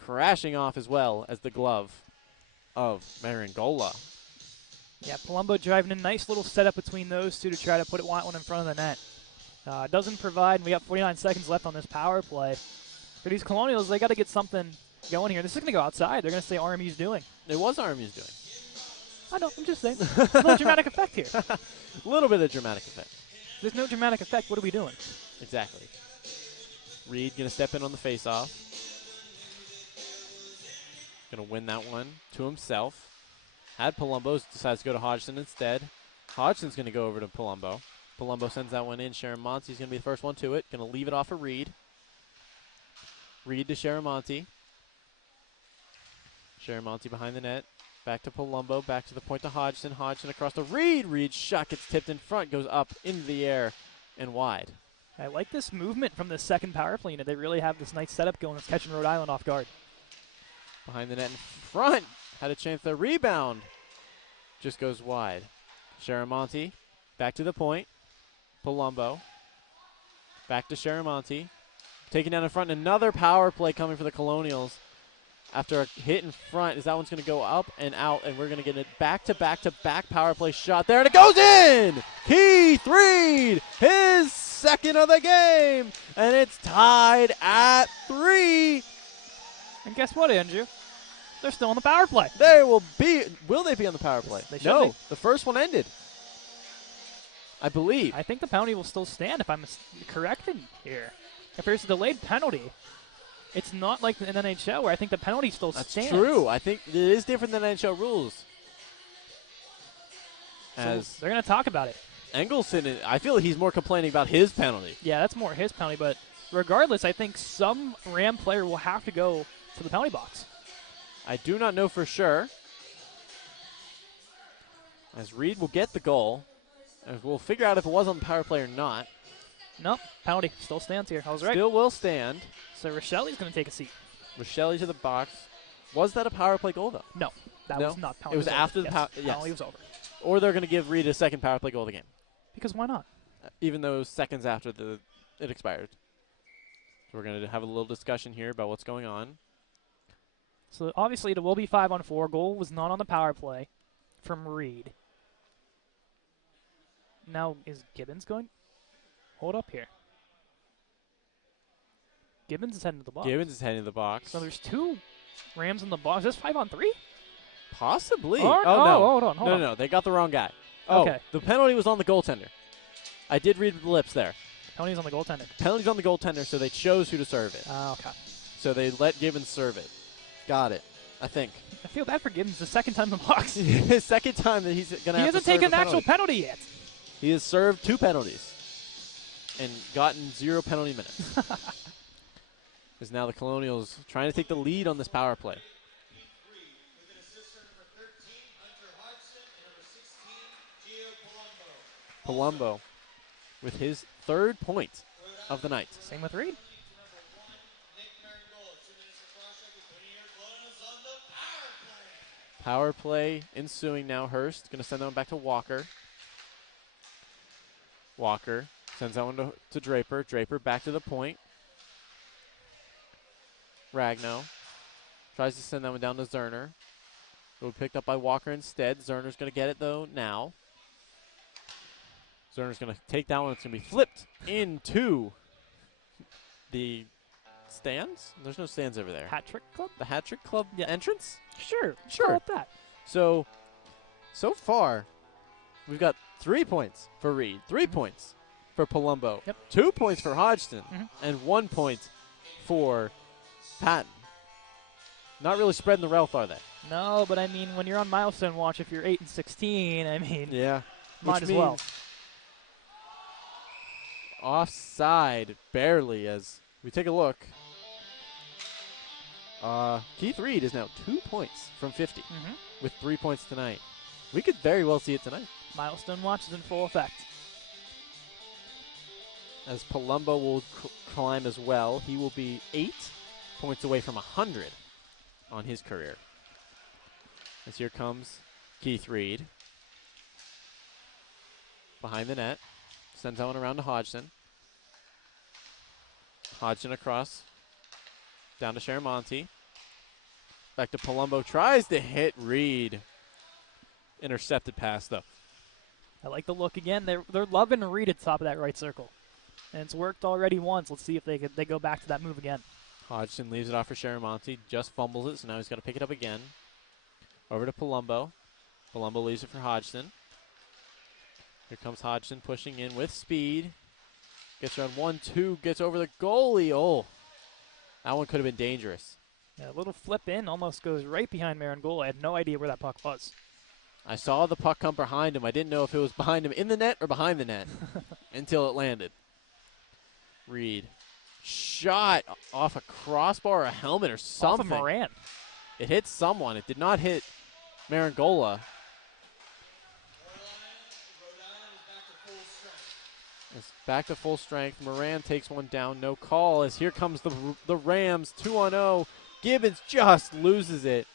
crashing off as well as the glove of Maringola. Yeah, Palumbo driving a nice little setup between those two to try to put one in front of the net. Doesn't provide, and we got 49 seconds left on this power play. For these Colonials, they got to get something going here. This is going to go outside. They're going to say RMU's doing. It was RMU's doing. I know, I'm just saying. A little dramatic effect here. A little bit of dramatic effect. There's no dramatic effect. What are we doing? Exactly. Reed going to step in on the faceoff. Going to win that one to himself. Had Palumbo, decides to go to Hodgson instead. Hodgson's going to go over to Palumbo. Palumbo sends that one in. Sharamonte's going to be the first one to it. Going to leave it off of Reed. Reed to Sharamonte. Sharamonte behind the net. Back to Palumbo. Back to the point to Hodgson. Hodgson across to Reed. Reed's shot gets tipped in front. Goes up into the air and wide. I like this movement from the second power play unit. They really have this nice setup going that's catching Rhode Island off guard. Behind the net in front. Had a chance to rebound. Just goes wide. Sharamonte. Back to the point. Palumbo. Back to Sharamonte. Taken down in front. Another power play coming for the Colonials. after a hit in front, is that one's going to go up and out, and we're going to get a back-to-back-to-back power play shot there, and it goes in! Keith Reed, his second of the game, and it's tied at 3. And guess what, Andrew? They're still on the power play. Will they be on the power play? They should No, be. the first one ended, I believe. I think the penalty will still stand if I'm corrected here. If there's a delayed penalty, it's not like in NHL where I think the penalty still stands. That's true. I think it is different than NHL rules. So they're going to talk about it. Engelson, I feel he's more complaining about his penalty. Yeah, that's more his penalty, but regardless, I think some Ram player will have to go to the penalty box. I do not know for sure. As Reed will get the goal. And we'll figure out if it was on the power play or not. Nope, penalty still stands here. I was right. Still will stand. So Rochelli's going to take a seat. Rochelli to the box. Was that a power play goal, though? No, that was not penalty. It was after the power. Yes. Penalty was over. Or they're going to give Reed a second power play goal of the game. Because why not? Even though it was seconds after it expired. So we're going to have a little discussion here about what's going on. So obviously it will be 5-on-4. Goal was not on the power play from Reed. Now is Gibbons going? Hold up here. Gibbons is heading to the box. Gibbons is heading to the box. So there's 2 Rams in the box. Is this 5-on-3? Possibly. No. Hold on. No. They got the wrong guy. Oh, okay. The penalty was on the goaltender. I did read the lips there. Penalty's on the goaltender. Penalty's on the goaltender, so they chose who to serve it. Okay. So they let Gibbons serve it. Got it, I think. I feel bad for Gibbons. The second time in the box. His second time that he's going to have to serve He hasn't taken an actual penalty yet. He has served 2 penalties and gotten 0 penalty minutes. Because now the Colonials trying to take the lead on this power play. Palumbo with his 3rd point of the night. Same with Reed. Power play ensuing now. Hurst going to send that one back to Walker. Walker sends that one to Draper. Draper back to the point. Ragno tries to send that one down to Zerner. It will be picked up by Walker instead. Zerner's going to get it, though, now. Zerner's going to take that one. It's going to be flipped into the stands. There's no stands over there. Hat Trick Club? The Hat Trick Club entrance? Sure. Call it that. So far, we've got 3 points for Reed, 3 points for Palumbo, 2 points for Hodgson, and 1 point for Patton. Not really spreading the wealth, are they? No, but I mean, when you're on milestone watch, if you're 8-16, I mean, yeah, might as well. Offside, barely, as we take a look. Keith Reed is now 2 points from 50 with 3 points tonight. We could very well see it tonight. Milestone watch is in full effect. As Palumbo will climb as well. He will be 8 points away from 100 on his career. As here comes Keith Reed. Behind the net. Sends that one around to Hodgson. Hodgson across. Down to Sharamonte. Back to Palumbo. Tries to hit Reed. Intercepted pass, though. I like the look again. They're loving Reed at the top of that right circle. And it's worked already once. Let's see if they go back to that move again. Hodgson leaves it off for Sharamonte. Just fumbles it, so now he's got to pick it up again. Over to Palumbo. Palumbo leaves it for Hodgson. Here comes Hodgson pushing in with speed. Gets around 1-2. Gets over the goalie. Oh, that one could have been dangerous. Yeah, a little flip in. Almost goes right behind Marangola. I had no idea where that puck was. I saw the puck come behind him. I didn't know if it was behind him in the net or behind the net until it landed. Reed. Shot off a crossbar or a helmet or something. Off of Moran. It hit someone. It did not hit Marangola. It's back to full strength. Moran takes one down. No call as here comes the Rams 2-0. Gibbons just loses it.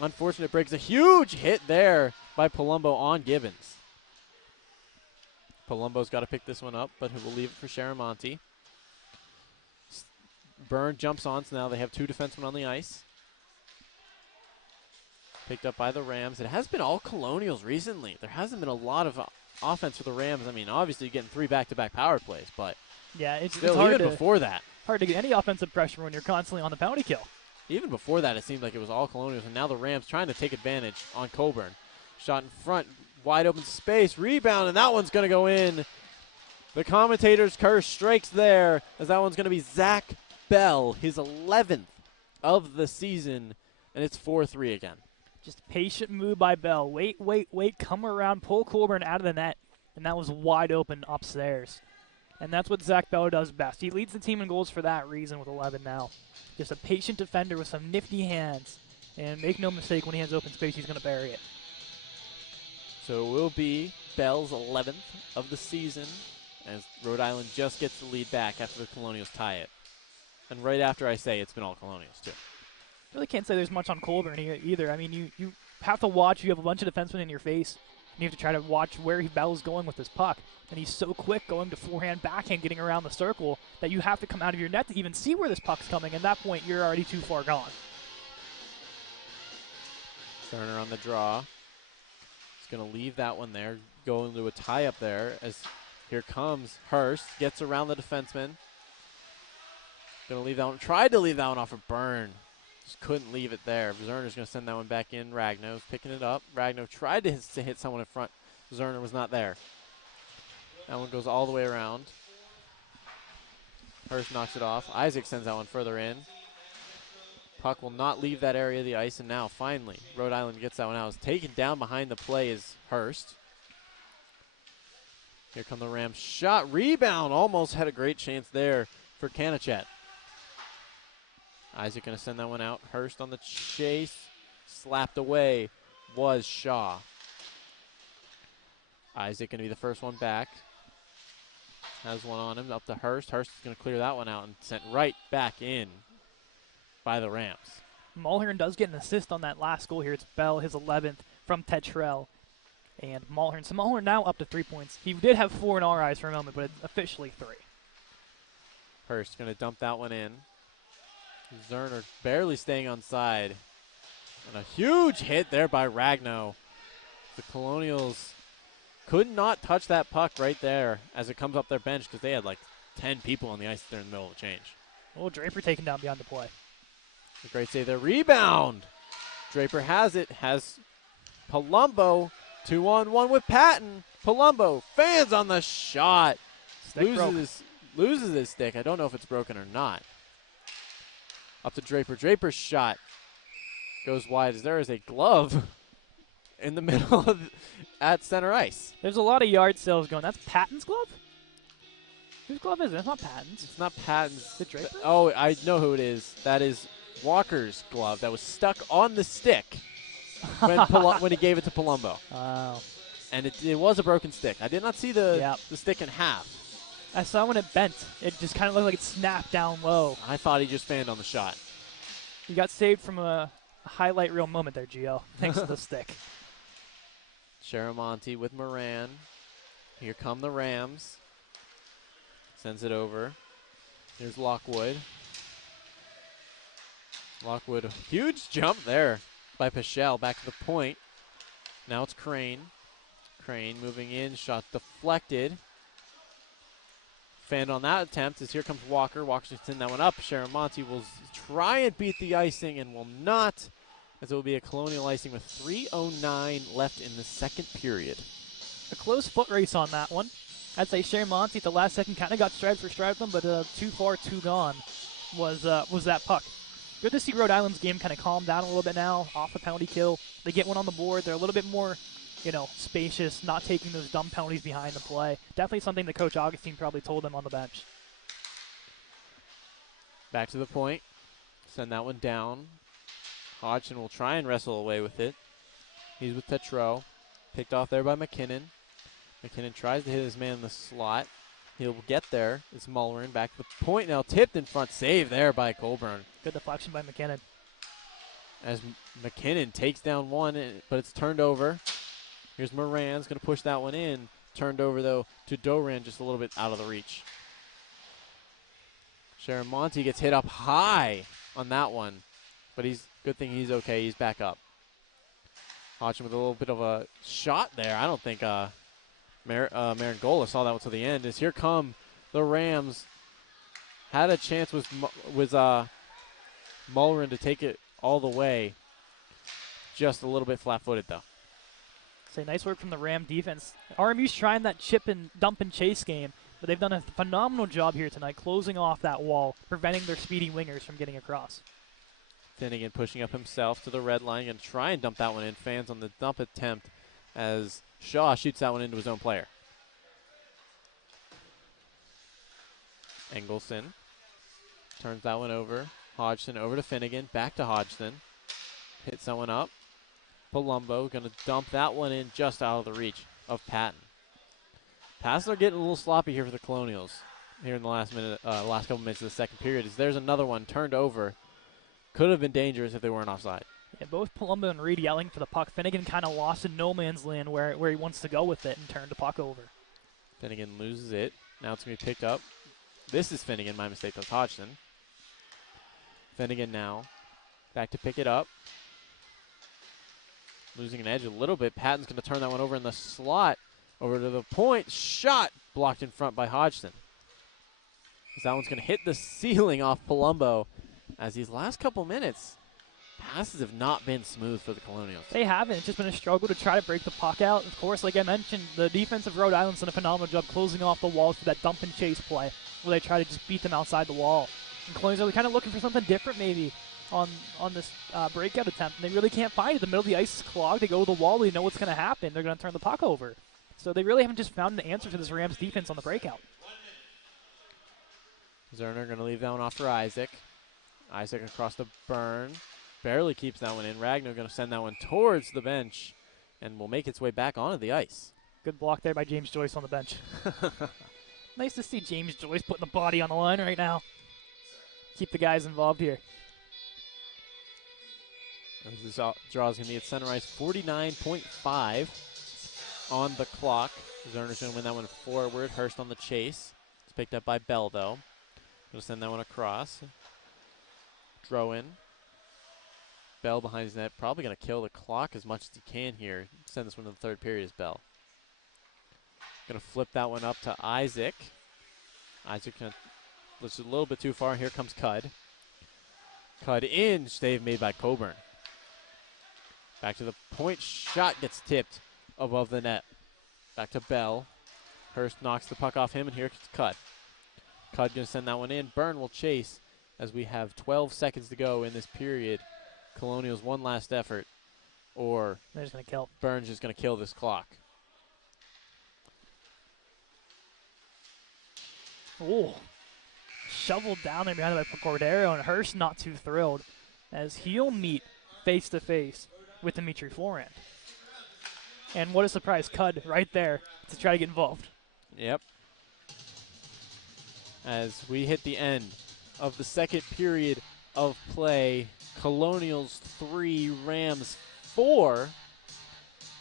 Unfortunate breaks. A huge hit there by Palumbo on Gibbons. Palumbo's got to pick this one up, but he will leave it for Sharamonte. Byrne jumps on, so now they have 2 defensemen on the ice. Picked up by the Rams. It has been all Colonials recently. There hasn't been a lot of offense for the Rams. I mean, obviously you're getting 3 back-to-back power plays, but Yeah, it's still, hard even to, before that. hard to get any offensive pressure when you're constantly on the penalty kill. Even before that, it seemed like it was all Colonials, and now the Rams trying to take advantage on Coburn. Shot in front, wide open space, rebound, and that one's going to go in. The commentator's curse strikes there, as that one's going to be Zach Bell, his 11th of the season, and it's 4-3 again. Just patient move by Bell. Wait, come around, pull Coburn out of the net, and that was wide open upstairs. And that's what Zach Bell does best. He leads the team in goals for that reason with 11 now. Just a patient defender with some nifty hands. And make no mistake, when he has open space, he's going to bury it. So it will be Bell's 11th of the season, as Rhode Island just gets the lead back after the Colonials tie it. And right after I say it's been all Colonials, too. Really can't say there's much on Colburn here either. I mean, you have to watch. You have a bunch of defensemen in your face. And you have to try to watch where Bell's going with this puck. And he's so quick going to forehand, backhand, getting around the circle that you have to come out of your net to even see where this puck's coming. At that point, you're already too far gone. Turner on the draw. He's going to leave that one there. Go into a tie-up there as here comes Hurst. Gets around the defenseman. Going to leave that one. Tried to leave that one off a burn. Just couldn't leave it there. Zerner's going to send that one back in. Ragnow's picking it up. Ragnow tried to hit someone in front. Zerner was not there. That one goes all the way around. Hurst knocks it off. Isaac sends that one further in. Puck will not leave that area of the ice, and now finally Rhode Island gets that one out. It's taken down behind the play is Hurst. Here come the Rams. Shot, rebound. Almost had a great chance there for Kanachet. Isaac going to send that one out. Hurst on the chase. Slapped away was Shaw. Isaac going to be the first one back. Has one on him. Up to Hurst. Hurst is going to clear that one out and sent right back in by the Rams. Mulhern does get an assist on that last goal here. It's Bell, his 11th from Tetrell. And Mulhern. So Mulhern now up to 3 points. He did have 4 in our eyes for a moment, but it's officially 3. Hurst going to dump that one in. Zerner barely staying on side. And a huge hit there by Ragnow. The Colonials could not touch that puck right there as it comes up their bench because they had like 10 people on the ice there in the middle of the change. Oh, Draper taken down beyond the play. A great save there. Rebound. Draper has it. Has Palumbo. 2-on-1 with Patton. Palumbo. Fans on the shot. Loses his stick. I don't know if it's broken or not. Up to Draper. Draper's shot goes wide as there is a glove in the middle of at center ice. There's a lot of yard sales going. That's Patton's glove? Whose glove is it? It's not Patton's. It's not Patton's. Is it Draper? Oh, I know who it is. That is Walker's glove that was stuck on the stick when he gave it to Palumbo. Wow. And it was a broken stick. I did not see the stick in half. I saw when it bent. It just kind of looked like it snapped down low. I thought he just fanned on the shot. You got saved from a highlight reel moment there, Gio, thanks to the stick. Sharamonte with Moran. Here come the Rams. Sends it over. Here's Lockwood. Lockwood, a huge jump there by Pichelle. Back to the point. Now it's Crane. Crane moving in. Shot deflected. Fanned on that attempt as here comes Walker. Walker's going to send that one up. Sharamonte will try and beat the icing and will not, as it will be a Colonial icing with 3:09 left in the second period. A close foot race on that one. I'd say Sharamonte at the last second kind of got stride for stride with him, but too far, too gone was that puck. Good to see Rhode Island's game kind of calm down a little bit now, off the penalty kill. They get one on the board. They're a little bit more, spacious, not taking those dumb penalties behind the play. Definitely something that Coach Augustine probably told them on the bench. Back to the point. Send that one down. Hodgson will try and wrestle away with it. He's with Tetreault. Picked off there by McKinnon. McKinnon tries to hit his man in the slot. He'll get there. It's Mullerin back to the point now. Tipped in front. Save there by Colburn. Good deflection by McKinnon. As McKinnon takes down one, but it's turned over. Here's Moran's going to push that one in. Turned over, though, to Doran, just a little bit out of the reach. Sharamonte gets hit up high on that one. But good thing he's okay. He's back up. Hodgson with a little bit of a shot there. I don't think Marangola saw that one to the end. As here come the Rams. Had a chance with Mullerin to take it all the way. Just a little bit flat-footed, though. Say, nice work from the Ram defense. RMU's trying that chip and dump and chase game, but they've done a phenomenal job here tonight, closing off that wall, preventing their speedy wingers from getting across. Finnegan pushing up himself to the red line, going to try and dump that one in. Fans on the dump attempt as Shaw shoots that one into his own player. Engelson turns that one over. Hodgson over to Finnegan, back to Hodgson. Hits that one up. Palumbo going to dump that one in just out of the reach of Patton. Passes are getting a little sloppy here for the Colonials here in the last couple minutes of the second period. As there's another one turned over. Could have been dangerous if they weren't offside. Yeah, both Palumbo and Reed yelling for the puck. Finnegan kind of lost in no man's land where he wants to go with it and turned the puck over. Finnegan loses it. Now it's going to be picked up. This is Finnegan. My mistake. That's Hodgson. Finnegan now back to pick it up. Losing an edge a little bit. Patton's going to turn that one over in the slot. Over to the point. Shot blocked in front by Hodgson. That one's going to hit the ceiling off Palumbo. As these last couple minutes, passes have not been smooth for the Colonials. They haven't. It's just been a struggle to try to break the puck out. Of course, like I mentioned, the defense of Rhode Island's done a phenomenal job closing off the walls for that dump and chase play, where they try to just beat them outside the wall. And Colonials are kind of looking for something different maybe on this breakout attempt, and they really can't find it. The middle of the ice is clogged. They go to the wall. They know what's going to happen. They're going to turn the puck over. So they really haven't just found an answer to this Rams defense on the breakout. Zerner going to leave that one off for Isaac. Isaac across the burn. Barely keeps that one in. Ragnar going to send that one towards the bench and will make its way back onto the ice. Good block there by James Joyce on the bench. Nice to see James Joyce putting the body on the line right now. Keep the guys involved here. As this draw is going to be at center ice, 49.5 on the clock. Zerner's going to win that one forward. Hurst on the chase. It's picked up by Bell, though. Going to send that one across. Throw in. Bell behind his net. Probably going to kill the clock as much as he can here. Send this one to the third period as Bell. Going to flip that one up to Isaac. Isaac going to lifts it a little bit too far. Here comes Cud. Cud in. Save made by Coburn. Back to the point. Shot gets tipped above the net. Back to Bell. Hurst knocks the puck off him, and here comes Cud. Cud going to send that one in. Byrne will chase as we have 12 seconds to go in this period. Colonials one last effort, or they're just going to kill. Burns just going to kill this clock. Oh, shoveled down there behind by Cordero, and Hurst not too thrilled as he'll meet face-to-face with Dimitri Florent. And what a surprise, Cud right there to try to get involved. Yep. As we hit the end of the second period of play, Colonials 3, Rams 4.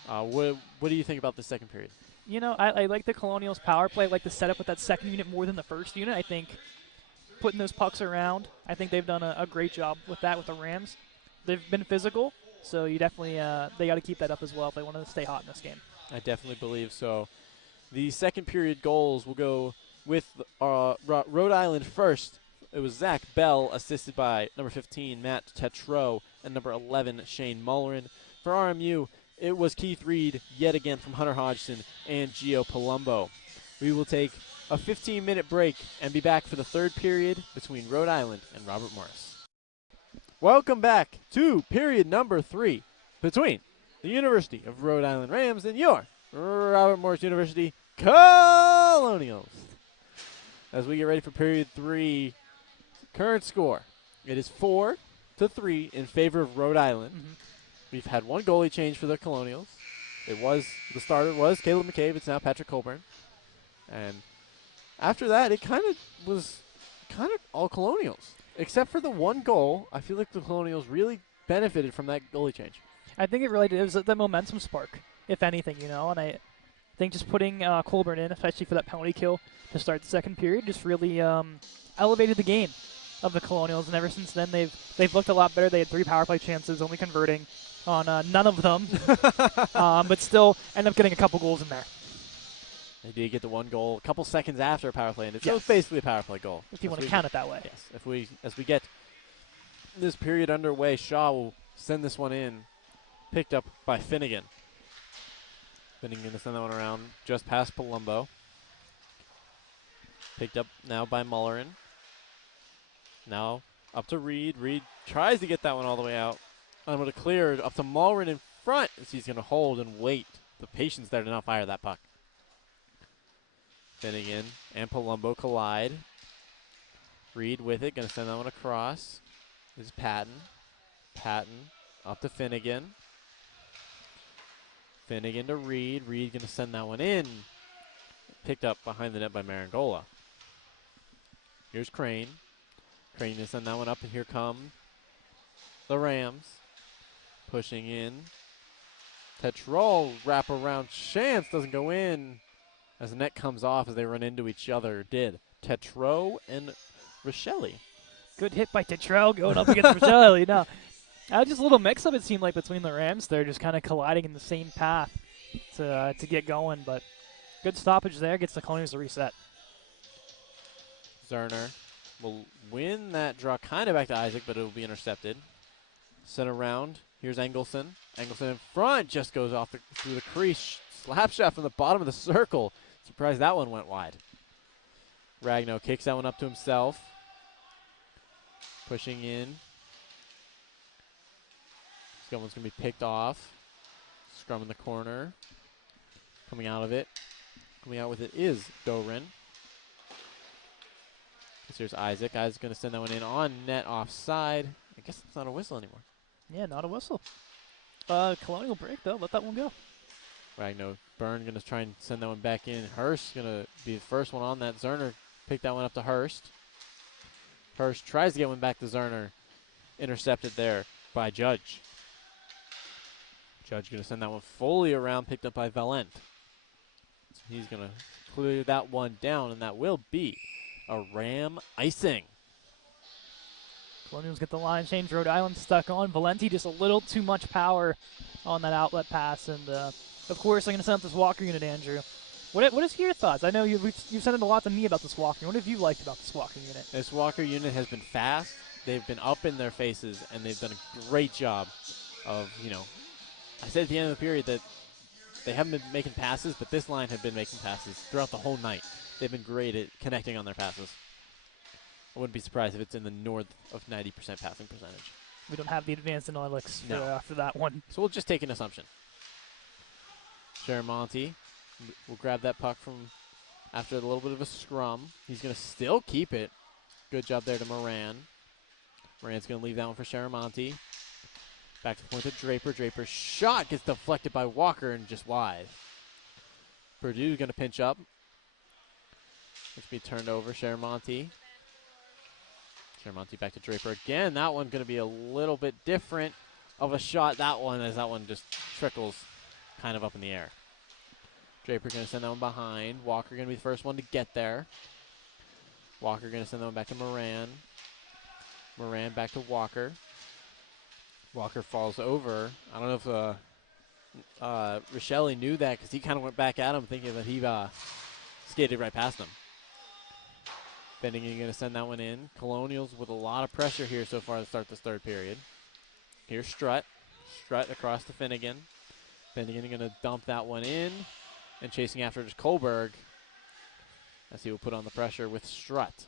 What do you think about the second period? You know, I like the Colonials power play. I like the setup with that second unit more than the first unit. I think putting those pucks around, I think they've done a great job with that with the Rams. They've been physical, so you definitely they got to keep that up as well if they want to stay hot in this game. I definitely believe so. The second period goals will go with Rhode Island first. It was Zach Bell, assisted by number 15, Matt Tetreault, and number 11, Shane Mullerin. For RMU, it was Keith Reed, yet again from Hunter Hodgson, and Gio Palumbo. We will take a 15-minute break and be back for the third period between Rhode Island and Robert Morris. Welcome back to period number 3 between the University of Rhode Island Rams and your Robert Morris University Colonials. As we get ready for period 3, current score, it is 4-3 in favor of Rhode Island. Mm-hmm. We've had one goalie change for the Colonials. The starter was Caleb McCabe. It's now Patrick Colburn. And after that, it was all Colonials. Except for the one goal, I feel like the Colonials really benefited from that goalie change. I think it really did. It was the momentum spark, if anything, you know. And I think just putting Colburn in, especially for that penalty kill to start the second period, just really elevated the game of the Colonials. And ever since then, they've looked a lot better. They had 3 power play chances, only converting on none of them, but still end up getting a couple goals in there. They did get the one goal a couple seconds after a power play, and so Yes. it's basically a power play goal. If you want to count it that way. Yes. As we get this period underway, Shaw will send this one in, picked up by Finnegan. Finnegan to send that one around just past Palumbo. Picked up now by Mullerin. Now up to Reed. Reed tries to get that one all the way out. I'm going to clear it up to Mullerin in front as he's going to hold and wait. The patience there to not fire that puck. Finnegan and Palumbo collide. Reed with it, going to send that one across. This is Patton. Patton up to Finnegan. Finnegan to Reed. Reed going to send that one in. Picked up behind the net by Marangola. Here's Crane. Crane to send that one up, and here come the Rams. Pushing in. Tetrol wraparound chance doesn't go in as the net comes off as they run into each other. Did Tetro and Rochelle. Good hit by Tetrell going up against Rochelle. Just a little mix-up it seemed like between the Rams. They're just kind of colliding in the same path to get going, but good stoppage there. Gets the Colonials to reset. Zerner will win that draw kind of back to Isaac, but it will be intercepted. Sent around. Here's Engelson. Engelson in front just goes off through the crease. Slap shot from the bottom of the circle. Surprised that one went wide. Ragno kicks that one up to himself. Pushing in. This one's going to be picked off. Scrum in the corner. Coming out of it. Coming out with it is Doran. Here's Isaac. Isaac's going to send that one in on net offside. I guess it's not a whistle anymore. Yeah, not a whistle. Colonial break, though. Let that one go. Ragno. Byrne going to try and send that one back in. Hurst going to be the first one on that. Zerner picked that one up to Hurst. Hurst tries to get one back to Zerner. Intercepted there by Judge. Judge going to send that one fully around, picked up by Valent. So he's going to clear that one down, and that will be a Ram icing. Colonials get the line change. Rhode Island stuck on. Valenti just a little too much power on that outlet pass. And, of course, I'm going to send up this Walker unit, Andrew. What is your thoughts? I know you've said it a lot to me about this Walker. What have you liked about this Walker unit? This Walker unit has been fast. They've been up in their faces, and they've done a great job of, I said at the end of the period that they haven't been making passes, but this line had been making passes throughout the whole night. They've been great at connecting on their passes. I wouldn't be surprised if it's in the north of 90% passing percentage. We don't have the advanced analytics for that one. So we'll just take an assumption. Sharamonte will grab that puck from after a little bit of a scrum. He's going to still keep it. Good job there to Moran. Moran's going to leave that one for Sharamonte. Back to the point to Draper. Draper's shot gets deflected by Walker and just wide. Purdue going to pinch up. Let's be turned over. Sharamonte. Sharamonte back to Draper again. That one's going to be a little bit different of a shot. That one, as that one just trickles kind of up in the air. Draper going to send that one behind. Walker going to be the first one to get there. Walker going to send that one back to Moran. Moran back to Walker. Walker falls over. I don't know if Rochelle knew that because he kind of went back at him thinking that he skated right past him. Finnegan going to send that one in. Colonials with a lot of pressure here so far to start this third period. Here's Strutt. Strutt across to Finnegan. Finnegan going to dump that one in. And chasing after it is Kohlberg as he will put on the pressure with Strutt.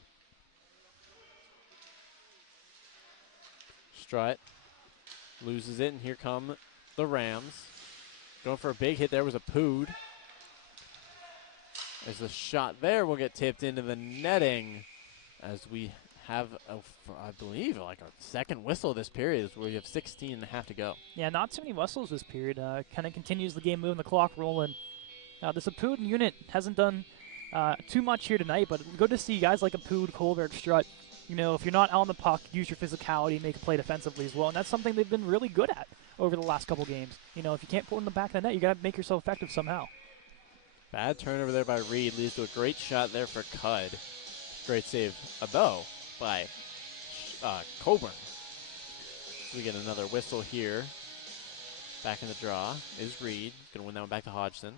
Strutt loses it, and here come the Rams. Going for a big hit there was a Pood. As the shot there will get tipped into the netting as we have, I believe, like a second whistle this period as we have 16 and a half to go. Yeah, not too many whistles this period. Kind of continues the game moving, the clock rolling. This Apud unit hasn't done too much here tonight, but good to see guys like Apud, Kohlberg, Strutt. If you're not on the puck, use your physicality, make a play defensively as well, and that's something they've been really good at over the last couple games. If you can't put in the back of the net, you got to make yourself effective somehow. Bad turnover there by Reed leads to a great shot there for Cud. Great save, though, by Coburn. We get another whistle here. Back in the draw is Reed. Going to win that one back to Hodgson.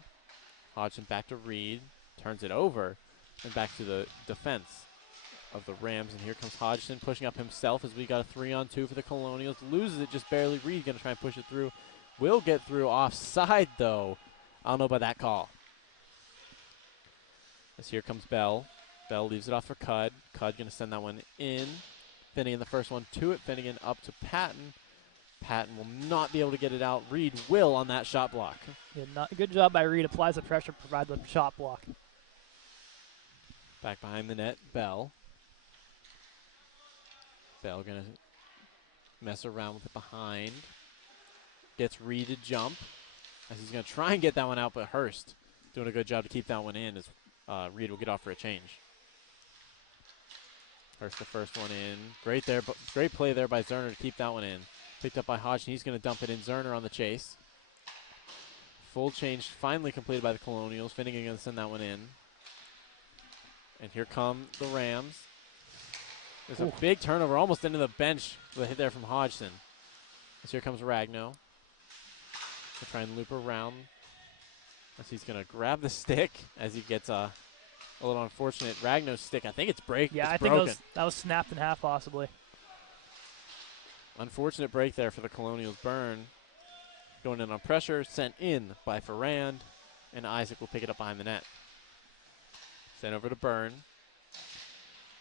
Hodgson back to Reed. Turns it over. And back to the defense of the Rams. And here comes Hodgson pushing up himself as we got a 3-on-2 for the Colonials. Loses it just barely. Reed going to try and push it through. Will get through. Offside, though. I don't know about that call. As here comes Bell. Bell leaves it off for Cudd. Cudd going to send that one in. Finnegan the first one to it. Finnegan up to Patton. Patton will not be able to get it out. Reed will on that shot block. Yeah, good job by Reed. Applies the pressure, provides the shot block. Back behind the net, Bell. Bell going to mess around with it behind. Gets Reed to jump. As he's going to try and get that one out, but Hurst doing a good job to keep that one in as Reed will get off for a change. Hurst the first one in. Great play there by Zerner to keep that one in. Picked up by Hodgson. He's going to dump it in. Zerner on the chase. Full change finally completed by the Colonials. Finnegan going to send that one in. And here come the Rams. There's a big turnover almost into the bench with a hit there from Hodgson. As here comes Ragno. To try and loop around. As he's going to grab the stick as he gets a little unfortunate. Ragno's stick, I think it's break. Yeah, it's I broken. think that was snapped in half possibly. Unfortunate break there for the Colonials. Byrne going in on pressure, sent in by Ferrand, and Isaac will pick it up behind the net. Sent over to Byrne.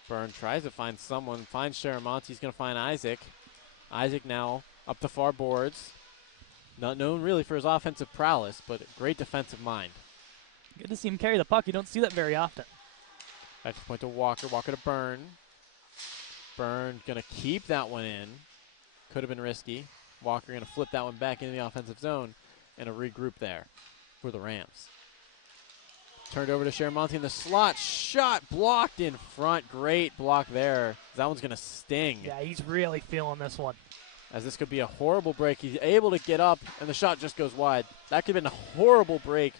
Byrne tries to find someone, finds Sharamonte. He's going to find Isaac. Isaac now up the far boards. Not known really for his offensive prowess, but a great defensive mind. Good to see him carry the puck. You don't see that very often. Back to the point to Walker. Walker to Byrne. Byrne going to keep that one in. Could have been risky. Walker going to flip that one back into the offensive zone and a regroup there for the Rams. Turned over to Sharamonte in the slot. Shot blocked in front. Great block there. That one's going to sting. Yeah, he's really feeling this one. As this could be a horrible break. He's able to get up, and the shot just goes wide. That could have been a horrible break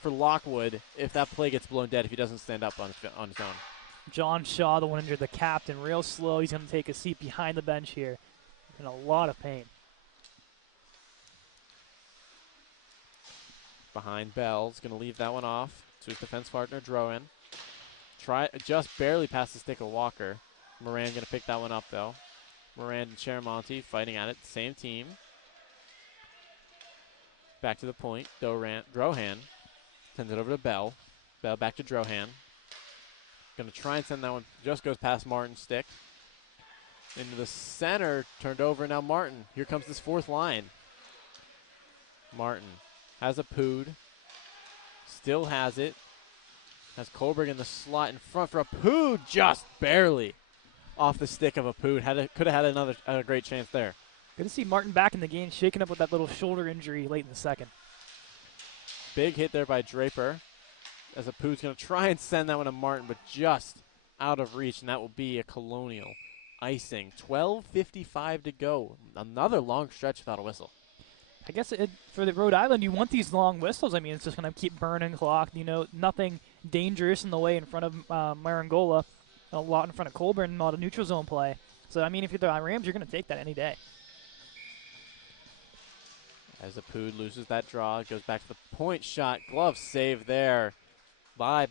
for Lockwood if that play gets blown dead, if he doesn't stand up on his own. John Shaw, the one injured, the captain, real slow. He's going to take a seat behind the bench here. In a lot of pain. Behind Bell's going to leave that one off to his defense partner, Drohan. Just barely past the stick of Walker. Moran going to pick that one up, though. Moran and Sharamonte fighting at it. Same team. Back to the point. Drohan sends it over to Bell. Bell back to Drohan. Going to try and send that one. Just goes past Martin's stick. Into the center, turned over, now Martin. Here comes this fourth line. Martin has a Pood. Still has it. Has Kohlberg in the slot in front for a Pood, just barely off the stick of a Pood. Could have had a great chance there. Good to see Martin back in the game, shaking up with that little shoulder injury late in the second. Big hit there by Draper. As a Pood's going to try and send that one to Martin, but just out of reach, and that will be a Colonial icing. 12:55 to go. Another long stretch without a whistle. I guess for the Rhode Island, you want these long whistles. I mean, it's just going to keep burning clock. You know, nothing dangerous in the way in front of Marangola. A lot in front of Colburn, not a neutral zone play. So, I mean, if you're the Rams, you're going to take that any day. As the Pood loses that draw, it goes back to the point shot. Glove save there by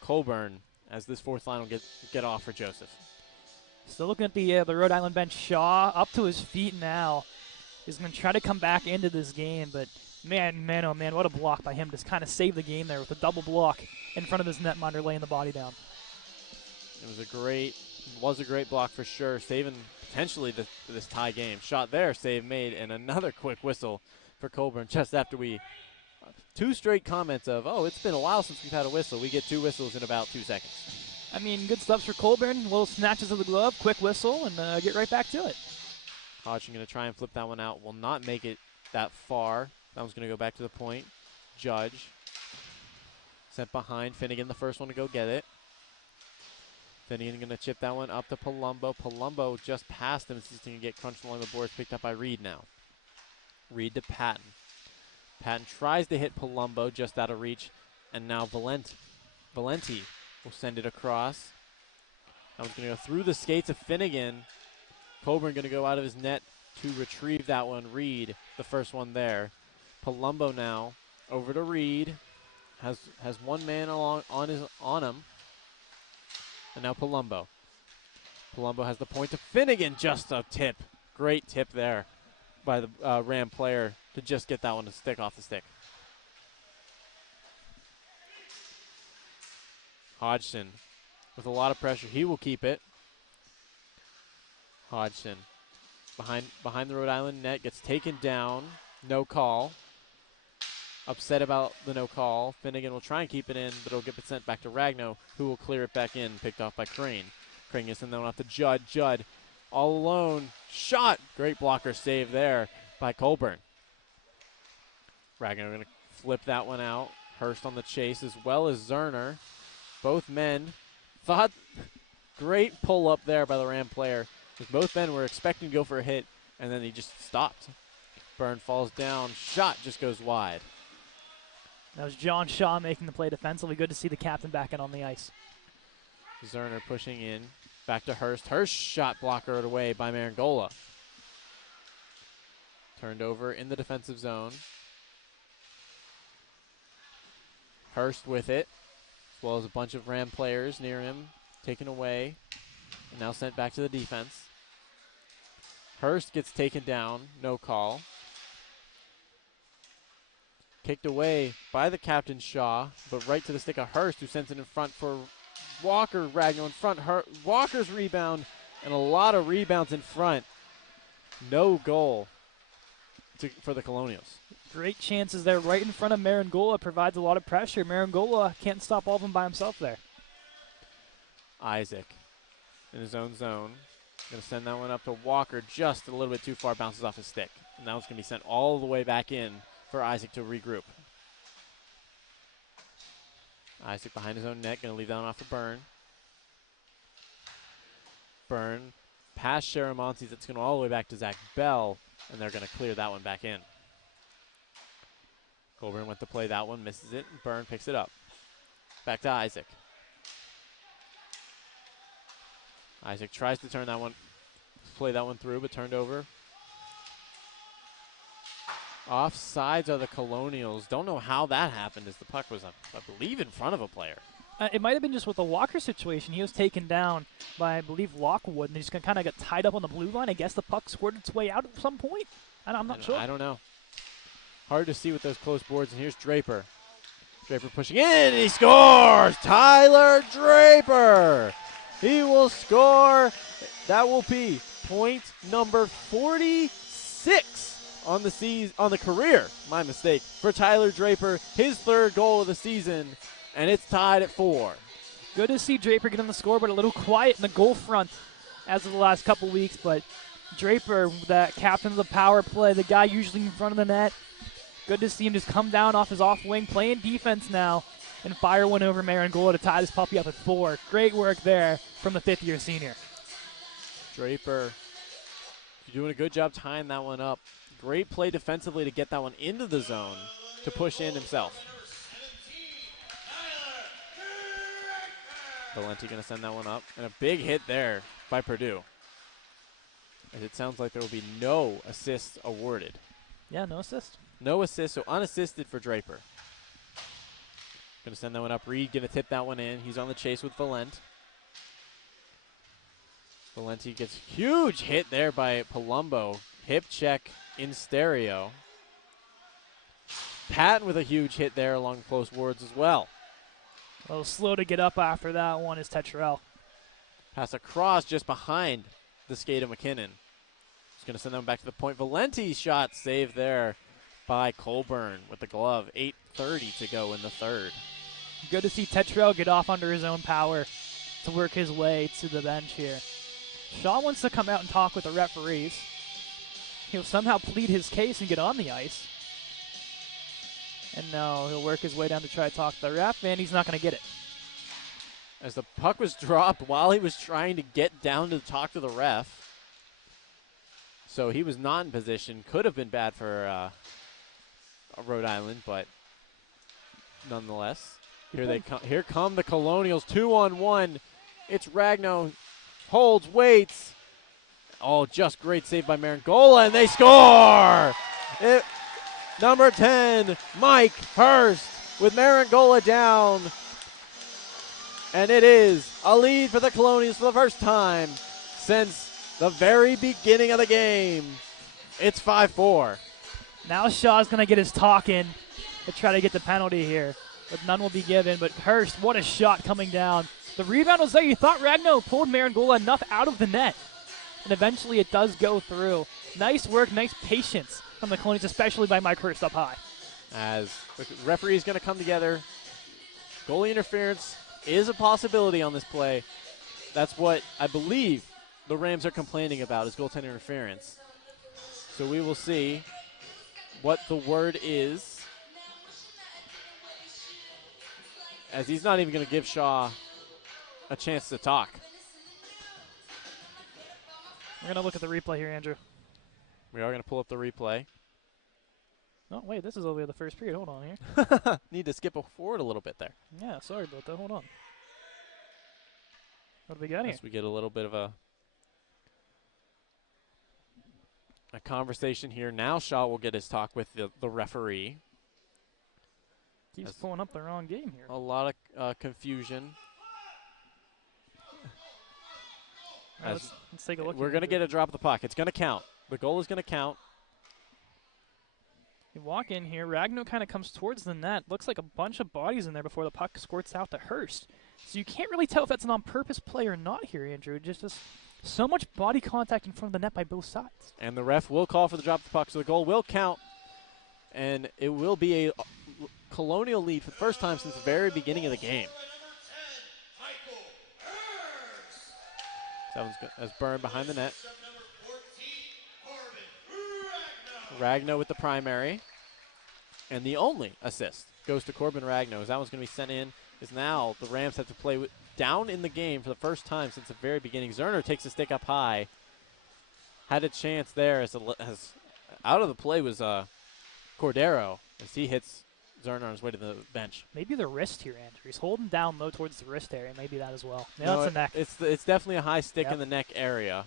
Colburn as this fourth line will get off for Joseph. Still looking at the Rhode Island bench. Shaw up to his feet now. He's going to try to come back into this game, but man, oh man, what a block by him to kind of save the game there with a double block in front of his netminder laying the body down. It was a great block for sure, saving potentially this tie game. Shot there, save made, and another quick whistle for Colburn just after two straight comments of, oh, it's been a while since we've had a whistle. We get two whistles in about 2 seconds. I mean, good stuff for Colburn. Little snatches of the glove, quick whistle, and get right back to it. Hodgson going to try and flip that one out. Will not make it that far. That one's going to go back to the point. Judge. Sent behind. Finnegan, the first one to go get it. Finnegan going to chip that one up to Palumbo. Palumbo just passed him as he's going to get crunched along the boards. Picked up by Reed now. Reed to Patton. Patton tries to hit Palumbo just out of reach. And now Valenti will send it across. That one's going to go through the skates of Finnegan. Colburn going to go out of his net to retrieve that one. Reed, the first one there. Palumbo now over to Reed. Has one man on him. And now Palumbo. Palumbo has the point to Finnegan. Just a tip. Great tip there by the Ram player to just get that one to stick off the stick. Hodgson with a lot of pressure. He will keep it. Hodgson behind the Rhode Island net, gets taken down. No call. Upset about the no call. Finnegan will try and keep it in, but it'll get sent back to Ragno, who will clear it back in, picked off by Crane. Crane gets in, then off to Judd. Judd all alone. Shot. Great blocker save there by Colburn. Ragno going to flip that one out. Hurst on the chase as well as Zerner. Both men thought great pull up there by the Ram player. Both men were expecting to go for a hit, and then he just stopped. Byrne falls down. Shot just goes wide. That was John Shaw making the play defensively. Good to see the captain back in on the ice. Zerner pushing in. Back to Hurst. Hurst shot blockered away by Marangola. Turned over in the defensive zone. Hurst with it, as well as a bunch of Ram players near him. Taken away. And now sent back to the defense. Hurst gets taken down. No call. Kicked away by the captain Shaw, but right to the stick of Hurst, who sends it in front for Walker. Ragno in front. Walker's rebound, and a lot of rebounds in front. No goal for the Colonials. Great chances there right in front of Marangola. Provides a lot of pressure. Marangola can't stop all of them by himself there. Isaac in his own zone. Going to send that one up to Walker just a little bit too far. Bounces off his stick. And now it's going to be sent all the way back in for Isaac to regroup. Isaac behind his own net. Going to leave that one off to Byrne. Byrne past Sharamontes. That's going all the way back to Zach Bell. And they're going to clear that one back in. Colburn went to play that one. Misses it. And Byrne picks it up. Back to Isaac. Isaac tries to turn that one, play that one through, but turned over. Offsides are the Colonials. Don't know how that happened, as the puck was, I believe, in front of a player. It might have been just with the Walker situation. He was taken down by, I believe, Lockwood, and he just kind of got tied up on the blue line. I guess the puck squirted its way out at some point. I'm not sure. I don't know. Hard to see with those close boards, and here's Draper. Draper pushing in, and he scores! Tyler Draper! He will score. That will be point number 46 on the on the career. My mistake for Tyler Draper. His third goal of the season, and it's tied at 4. Good to see Draper get on the scoreboard. A little quiet in the goal front as of the last couple weeks, but Draper, that captain of the power play, the guy usually in front of the net. Good to see him just come down off his off wing, playing defense now, and fire one over Marangola to tie this puppy up at 4. Great work there from the fifth-year senior. Draper, you're doing a good job tying that one up. Great play defensively to get that one into the zone to push in himself. Valenti going to send that one up. And a big hit there by Purdue. As it sounds like there will be no assists awarded. Yeah, no assist. No assist, so unassisted for Draper. Going to send that one up. Reed going to tip that one in. He's on the chase with Valent. Valenti gets huge hit there by Palumbo. Hip check in stereo. Patton with a huge hit there along close boards as well. A little slow to get up after that one is Tetrell. Pass across just behind the skate of McKinnon. He's going to send them back to the point. Valenti's shot saved there by Colburn with the glove. 8:30 to go in the third. Good to see Tetrell get off under his own power to work his way to the bench here. Shaw wants to come out and talk with the referees. He'll somehow plead his case and get on the ice. And now he'll work his way down to try to talk to the ref, and he's not going to get it. As the puck was dropped while he was trying to get down to talk to the ref. So he was not in position. Could have been bad for Rhode Island, but nonetheless. Here come the Colonials, 2-on-1. It's Ragno, holds, waits. Oh, just great save by Marangola, and they score! Number 10, Mike Hurst with Marangola down. And it is a lead for the Colonials for the first time since the very beginning of the game. It's 5-4. Now Shaw's going to get his talk in to try to get the penalty here, but none will be given. But Hurst, what a shot coming down. The rebound was there. You thought Ragno pulled Marangola enough out of the net, and eventually it does go through. Nice work, nice patience from the Colonials, especially by Mike Hurst up high. As the referee is going to come together, goalie interference is a possibility on this play. That's what I believe the Rams are complaining about, is goaltender interference. So we will see what the word is, as he's not even going to give Shaw a chance to talk. We're going to look at the replay here, Andrew. We are going to pull up the replay. Oh, wait, this is over the first period. Hold on here. Need to skip forward a little bit there. Yeah, sorry about that. Hold on. What do we got here? As we get a little bit of a conversation here. Now Shaw will get his talk with the referee. Keeps pulling up the wrong game here. A lot of confusion. Let's take a look. We're going to get a drop of the puck. It's going to count. The goal is going to count. You walk in here. Ragno kind of comes towards the net. Looks like a bunch of bodies in there before the puck squirts out to Hurst. So you can't really tell if that's an on-purpose play or not here, Andrew. Just so much body contact in front of the net by both sides. And the ref will call for the drop of the puck, so the goal will count. And it will be a Colonial lead for the first time since the very beginning of the game. That one's good. As Byrne behind the net. Ragno with the primary. And the only assist goes to Corbin Ragno, as that one's going to be sent in. Is now the Rams have to play down in the game for the first time since the very beginning. Zerner takes a stick up high. Had a chance there as out of the play was Cordero as he hits Zerner on his way to the bench. Maybe the wrist here, Andrew. He's holding down low towards the wrist area. Maybe that as well. No, it's the neck. It's definitely a high stick in the neck area.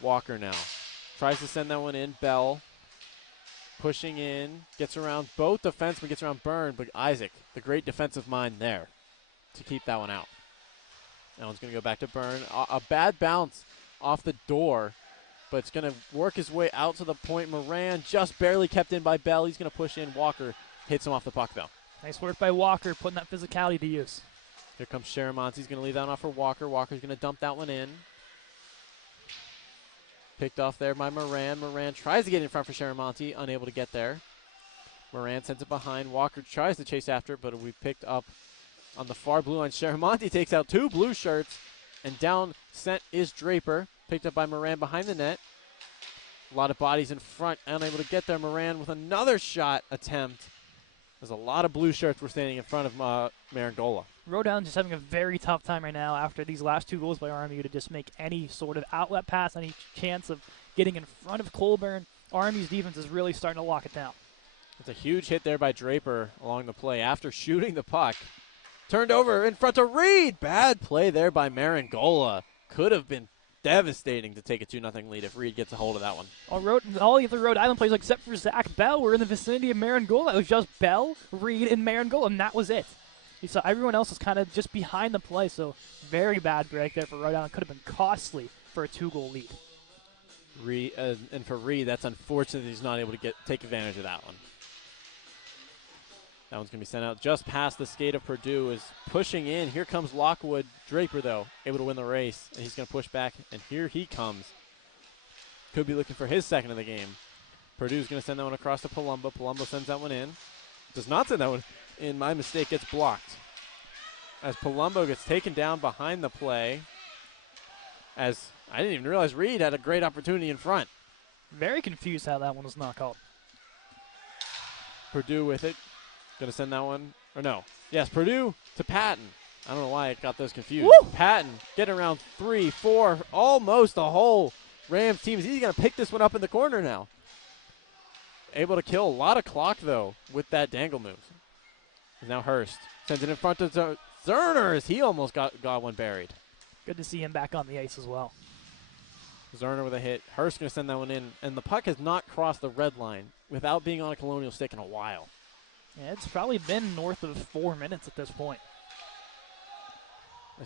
Walker now tries to send that one in. Bell pushing in, gets around both defensemen, gets around Byrne, but Isaac, the great defensive mind there to keep that one out. That one's going to go back to Byrne. A bad bounce off the door, but it's going to work his way out to the point. Moran just barely kept in by Bell. He's going to push in. Walker hits him off the puck, though. Nice work by Walker, putting that physicality to use. Here comes Sharamonte. He's going to leave that one off for Walker. Walker's going to dump that one in. Picked off there by Moran. Moran tries to get in front for Sharamonte, unable to get there. Moran sends it behind. Walker tries to chase after it, but we picked up on the far blue line. Sharamonte takes out two blue shirts, and down sent is Draper. Picked up by Moran behind the net. A lot of bodies in front, unable to get there. Moran with another shot attempt. There's a lot of blue shirts were standing in front of Marangola. Rhode just having a very tough time right now after these last two goals by RMU to just make any sort of outlet pass, any chance of getting in front of Colburn. RMU's defense is really starting to lock it down. It's a huge hit there by Draper along the play after shooting the puck. Turned over in front of Reed. Bad play there by Marangola. Could have been devastating to take a 2-0 lead if Reed gets a hold of that one. All the other Rhode Island players, except for Zach Bell, were in the vicinity of Marangola. It was just Bell, Reed, and Marangola, and that was it. You saw everyone else was kind of just behind the play, so very bad break there for Rhode Island. Could have been costly for a 2-goal lead. And for Reed, that's unfortunate that he's not able to take advantage of that one. That one's going to be sent out just past the skate of Purdue, is pushing in. Here comes Lockwood. Draper, though, able to win the race, and he's going to push back, and here he comes. Could be looking for his second of the game. Purdue's going to send that one across to Palumbo. Palumbo sends that one in. Does not send that one in. My mistake, gets blocked. As Palumbo gets taken down behind the play, as I didn't even realize Reed had a great opportunity in front. Very confused how that one was not called. Purdue with it. Going to send that one, or no. Yes, Purdue to Patton. I don't know why I got those confused. Woo! Patton getting around 3, 4, almost the whole Rams team. He's going to pick this one up in the corner now. Able to kill a lot of clock, though, with that dangle move. And now Hurst sends it in front of Zerner as he almost got one buried. Good to see him back on the ice as well. Zerner with a hit. Hurst going to send that one in. And the puck has not crossed the red line without being on a Colonial stick in a while. Yeah, it's probably been north of 4 minutes at this point.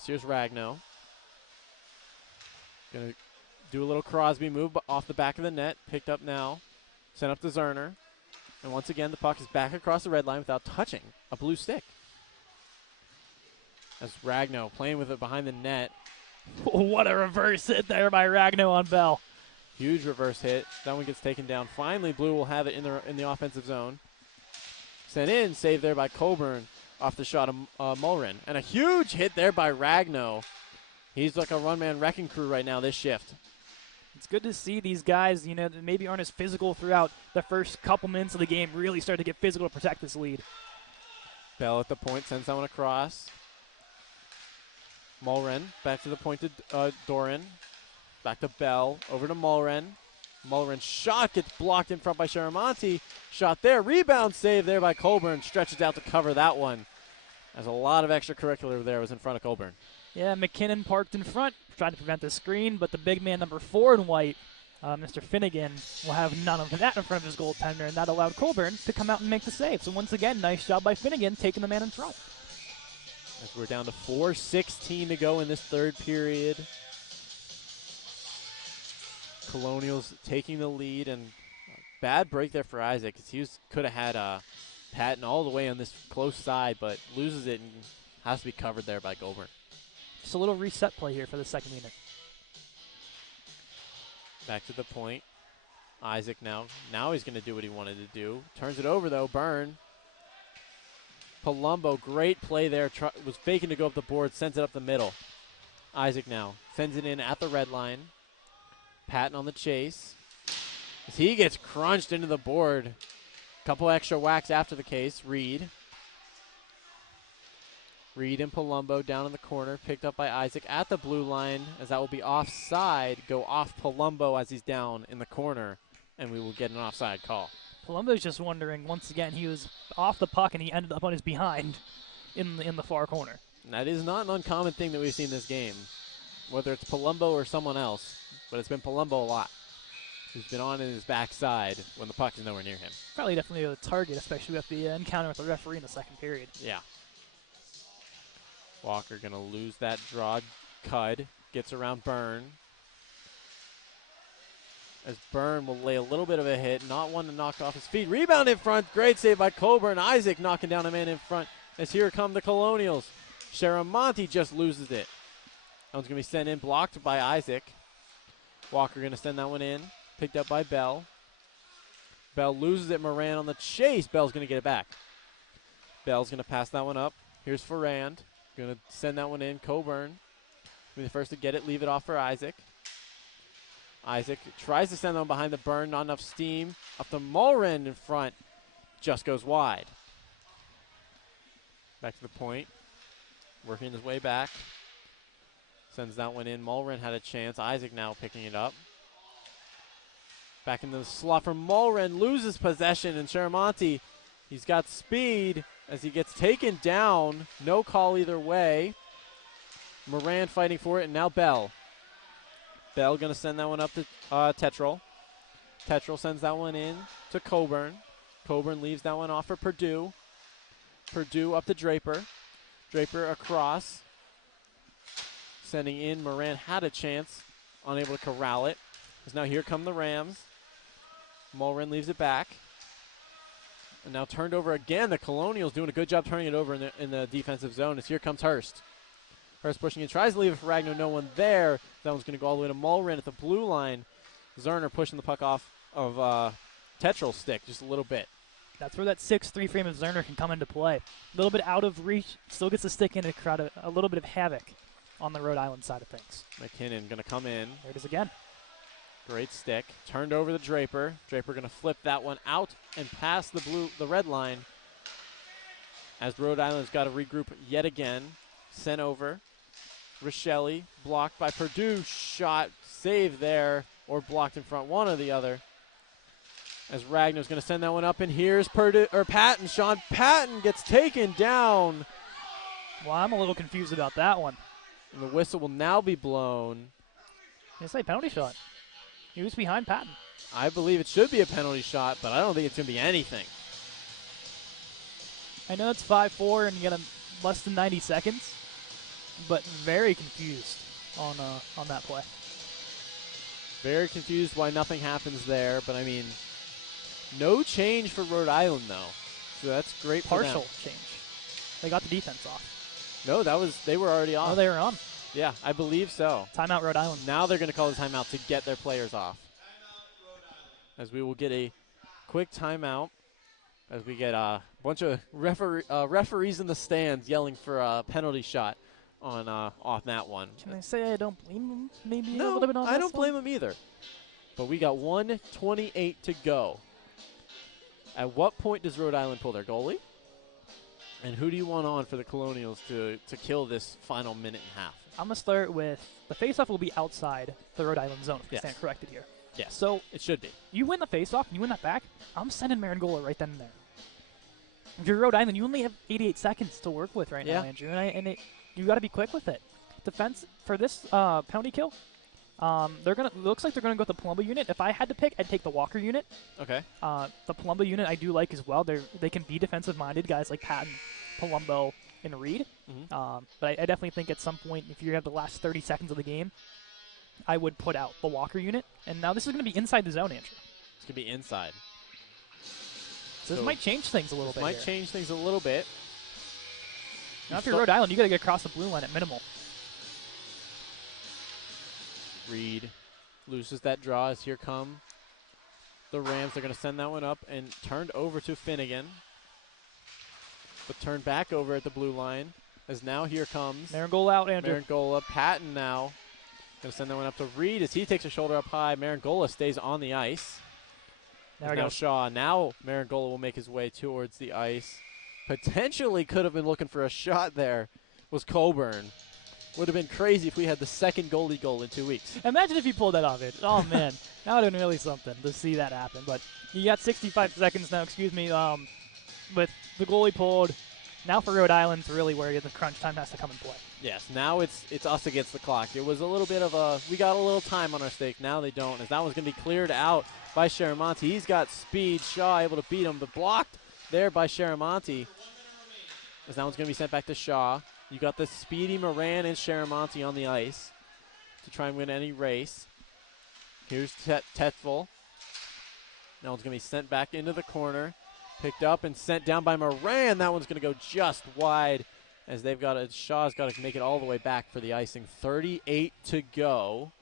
Here's Ragno. Going to do a little Crosby move off the back of the net. Picked up now. Sent up to Zerner. And once again, the puck is back across the red line without touching a blue stick. As Ragno playing with it behind the net. What a reverse hit there by Ragno on Bell. Huge reverse hit. That one gets taken down. Finally, Blue will have it in the offensive zone. Sent in, saved there by Coburn off the shot of Mulrin. And a huge hit there by Ragno. He's like a run-man wrecking crew right now this shift. It's good to see these guys, that maybe aren't as physical throughout the first couple minutes of the game, really start to get physical to protect this lead. Bell at the point, sends that one across. Mulrin back to the point to Doran. Back to Bell, over to Mulrin. Mulrin's shot gets blocked in front by Sharamonte. Shot there, rebound save there by Coburn. Stretches out to cover that one. There's a lot of extracurricular there was in front of Coburn. Yeah, McKinnon parked in front, trying to prevent the screen, but the big man number 4 in white, Mr. Finnegan, will have none of that in front of his goaltender, and that allowed Coburn to come out and make the save. So once again, nice job by Finnegan, taking the man in front. As we're down to 4:16 to go in this third period. Colonials taking the lead, and bad break there for Isaac, because he could have had Patton all the way on this close side, but loses it and has to be covered there by Coburn. Just a little reset play here for the second unit. Back to the point. Isaac now he's going to do what he wanted to do. Turns it over, though. Byrne. Palumbo, great play there. Was faking to go up the board, sends it up the middle. Isaac now sends it in at the red line. Patton on the chase. As he gets crunched into the board. Couple extra whacks after the case. Reed and Palumbo down in the corner, picked up by Isaac at the blue line, as that will be offside. Go off Palumbo as he's down in the corner, and we will get an offside call. Palumbo's just wondering, once again, he was off the puck and he ended up on his behind in the far corner. And that is not an uncommon thing that we've seen this game, whether it's Palumbo or someone else, but it's been Palumbo a lot. He's been on in his backside when the puck is nowhere near him. Probably definitely a target, especially with the encounter with the referee in the second period. Yeah. Walker going to lose that draw. Cud gets around Byrne. As Byrne will lay a little bit of a hit, not one to knock off his feet. Rebound in front, great save by Coburn. Isaac knocking down a man in front as here come the Colonials. Sharamonte just loses it. That one's going to be sent in, blocked by Isaac. Walker going to send that one in, picked up by Bell. Bell loses it, Moran on the chase. Bell's going to get it back. Bell's going to pass that one up. Here's Ferrand. Going to send that one in. Coburn will be the first to get it, leave it off for Isaac. Isaac tries to send them behind the Burn, not enough steam. Up to Mulrin in front, just goes wide. Back to the point, working his way back. Sends that one in. Mulrin had a chance. Isaac now picking it up. Back into the slot for Mulrin, loses possession, and Sharamonte, he's got speed as he gets taken down. No call either way. Moran fighting for it, and now Bell. Bell going to send that one up to Tetrol. Tetrol sends that one in to Coburn. Coburn leaves that one off for Purdue. Purdue up to Draper. Draper across. Sending in. Moran had a chance. Unable to corral it. As now here come the Rams. Mulrin leaves it back. And now turned over again. The Colonials doing a good job turning it over in the defensive zone as here comes Hurst. Hurst pushing in, tries to leave it for Ragno, no one there. That one's going to go all the way to Mulrin at the blue line. Zerner pushing the puck off of Tetral's stick just a little bit. That's where that 6'3" frame of Zerner can come into play. A little bit out of reach, still gets the stick in to crowd a little bit of havoc on the Rhode Island side of things. McKinnon going to come in. There it is again. Great stick. Turned over to Draper. Draper going to flip that one out and past the red line. As Rhode Island's got to regroup yet again. Sent over. Richelli blocked by Purdue. Shot, save there, or blocked in front, one or the other. As Ragno's going to send that one up, and here's Patton. Sean Patton gets taken down. Well, I'm a little confused about that one. And the whistle will now be blown. It's a penalty shot. He was behind Patton. I believe it should be a penalty shot, but I don't think it's going to be anything. I know it's 5-4 and you got less than 90 seconds, but very confused on that play. Very confused why nothing happens there, but I mean, no change for Rhode Island though, so that's great for them. Partial change. They got the defense off. No, they were already off. Oh, they were on. Yeah, I believe so. Timeout Rhode Island. Now they're going to call the timeout to get their players off. As we will get a quick timeout as we get a bunch of referees in the stands yelling for a penalty shot on that one. Can I say I don't blame them maybe a No, little bit on I this don't blame them either. But we got 1:28 to go. At what point does Rhode Island pull their goalie? And who do you want on for the Colonials to kill this final minute and a half? I'm going to start with the faceoff will be outside the Rhode Island zone, if I stand corrected here. Yes, so it should be. You win the faceoff, and you win that back, I'm sending Marangola right then and there. If you're Rhode Island, you only have 88 seconds to work with right now, Andrew, and you got to be quick with it. Defense for this penalty kill, looks like they're gonna go with the Palumbo unit. If I had to pick, I'd take the Walker unit. Okay. The Palumbo unit I do like as well. They can be defensive-minded guys like Patton, Palumbo, and Reed. Mm-hmm. But I definitely think at some point, if you have the last 30 seconds of the game, I would put out the Walker unit. And now this is going to be inside the zone, Andrew. It's going to be inside. So this might change things a little bit. Might change things a little bit. Now, if you're Rhode Island, you got to get across the blue line at minimal. Reed loses that draw as here come the Rams. They're going to send that one up and turned over to Finnegan. But turned back over at the blue line as now here comes Marangola out, Andrew. Marangola. Patton now going to send that one up to Reed as he takes a shoulder up high. Marangola stays on the ice. Now Shaw. Now Marangola will make his way towards the ice. Potentially could have been looking for a shot there was Coburn. Would have been crazy if we had the second goalie goal in 2 weeks. Imagine if he pulled that off. Oh, man. That would have been really something to see that happen. But you got 65 seconds now, with the goalie pulled. Now for Rhode Island, really where the crunch time has to come and play. Yes, now it's us against the clock. It was a little bit of we got a little time on our stake. Now they don't, as that one's going to be cleared out by Sharamonte. He's got speed. Shaw able to beat him, but blocked there by Sharamonte. As that one's going to be sent back to Shaw. You got the speedy Moran and Sharamonte on the ice to try and win any race. Here's Tetful. Now one's going to be sent back into the corner. Picked up and sent down by Moran. That one's going to go just wide as Shaw's got to make it all the way back for the icing. 38 to go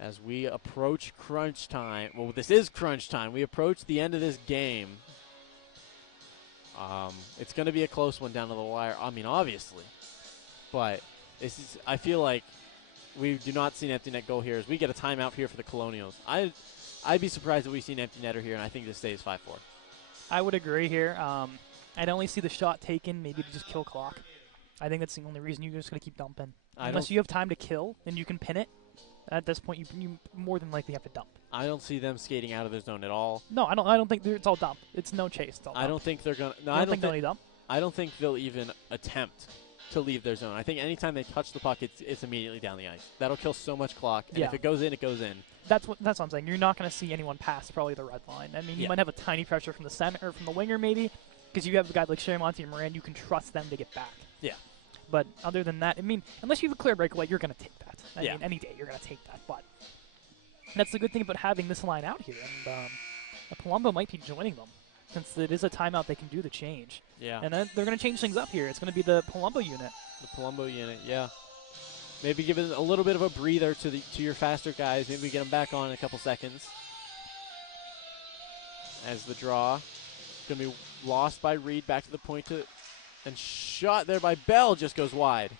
as we approach crunch time. Well, this is crunch time. We approach the end of this game. It's going to be a close one down to the wire. I mean, obviously. But I feel like we do not see an empty net goal here as we get a timeout here for the Colonials. I'd be surprised if we see an empty netter here, and I think this stays 5-4. I would agree here. I'd only see the shot taken maybe to just kill clock. I think that's the only reason you're just going to keep dumping. Unless you have time to kill and you can pin it, at this point you more than likely have to dump. I don't see them skating out of their zone at all. No, I don't think it's all dump. It's no chase. It's all dump. I don't think they're going to. No, I don't think they'll dump. I don't think they'll even attempt to leave their zone. I think anytime they touch the puck, it's immediately down the ice. That'll kill so much clock, and if it goes in, it goes in. That's what I'm saying. You're not going to see anyone pass probably the red line. I mean, you might have a tiny pressure from the center or from the winger maybe, because you have a guy like Sharamonte and Moran. You can trust them to get back. Yeah. But other than that, I mean, unless you have a clear breakaway, you're going to take that. I mean, any day you're going to take that. But that's the good thing about having this line out here. And Palumbo might be joining them. Since it is a timeout, they can do the change. Yeah. And then they're going to change things up here. It's going to be the Palumbo unit. The Palumbo unit, yeah. Maybe give it a little bit of a breather to your faster guys. Maybe get them back on in a couple seconds. As the draw is going to be lost by Reed, back to the point and shot there by Bell, just goes wide.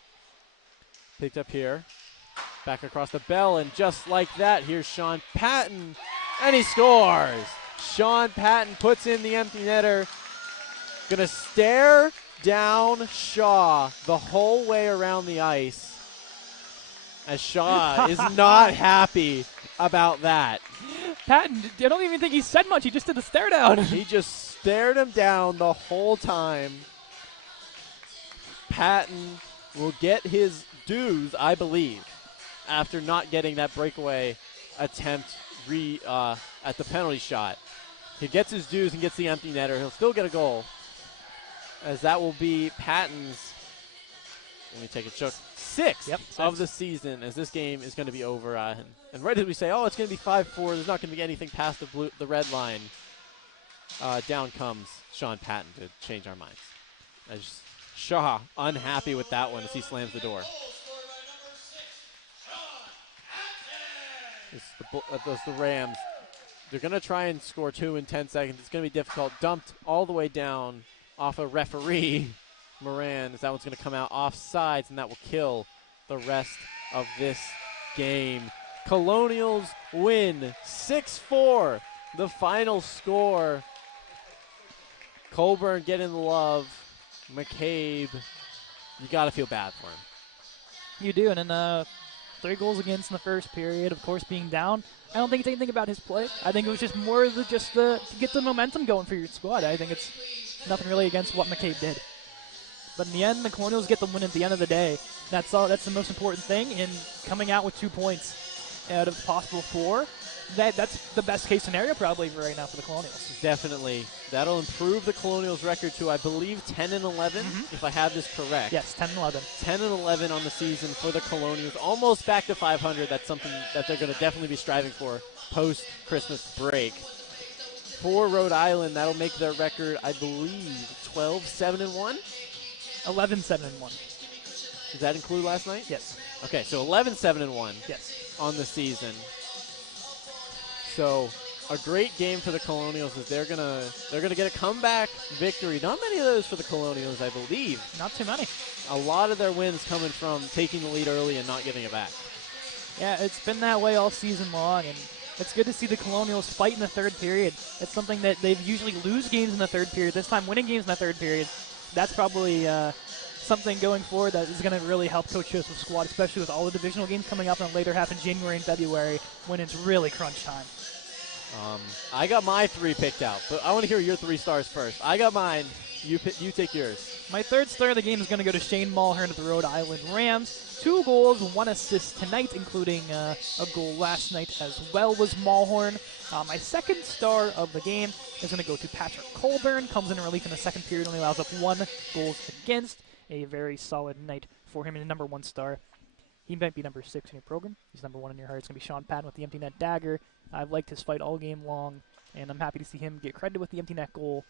Picked up here. Back across the Bell, and just like that, here's Sean Patton, and he scores. Sean Patton puts in the empty netter. Gonna stare down Shaw the whole way around the ice, as Shaw is not happy about that. Patton, I don't even think he said much. He just did the stare down. He just stared him down the whole time. Patton will get his dues, I believe, after not getting that breakaway attempt at the penalty shot. He gets his dues and gets the empty netter. He'll still get a goal, as that will be Patton's, let me take a choke, sixth of the season, as this game is going to be over. And right as we say, oh, it's going to be 5-4, there's not going to be anything past the red line, down comes Sean Patton to change our minds. As Shaw unhappy with that one as he slams the door. It's the Rams. They're going to try and score 2 in 10 seconds. It's going to be difficult. Dumped all the way down off a referee, Moran, as that one's going to come out offsides, and that will kill the rest of this game. Colonials win 6-4, the final score. Colburn getting the love. McCabe, you got to feel bad for him. You do, and then 3 goals against in the first period, of course, being down. I don't think it's anything about his play. I think it was just more to get the momentum going for your squad. I think it's nothing really against what McCabe did. But in the end, the Colonials get the win at the end of the day. That's all. That's the most important thing. In coming out with 2 points out of possible 4, that's the best case scenario probably right now for the Colonials. Definitely. That'll improve the Colonials' record to, I believe, 10-11, if I have this correct. Yes, 10-11. 10-11 on the season for the Colonials. Almost back to 500. That's something that they're going to definitely be striving for post-Christmas break. For Rhode Island, that'll make their record, I believe, 12-7-1? 11-7-1. Does that include last night? Yes. Okay, so 11-7-1 yes. on the season. So a great game for the Colonials, as they're gonna get a comeback victory. Not many of those for the Colonials, I believe. Not too many. A lot of their wins coming from taking the lead early and not giving it back. Yeah, it's been that way all season long, and it's good to see the Colonials fight in the third period. It's something that they usually lose games in the third period. This time, winning games in the third period. That's probably something going forward that is going to really help Coach Joseph's squad, especially with all the divisional games coming up in the later half in January and February when it's really crunch time. I got my 3 picked out, but I want to hear your 3 stars first. I got mine. You take yours. My 3rd star of the game is going to go to Shane Mulhern of the Rhode Island Rams. 2 goals, 1 assist tonight, including a goal last night as well was Mulhern. My 2nd star of the game is going to go to Patrick Colburn. Comes in relief in the second period, only allows up 1 goal against. A very solid night for him, and a number 1 star. He might be number 6 in your program. He's number 1 in your heart. It's going to be Sean Patton with the empty net dagger. I've liked his fight all game long, and I'm happy to see him get credited with the empty net goal.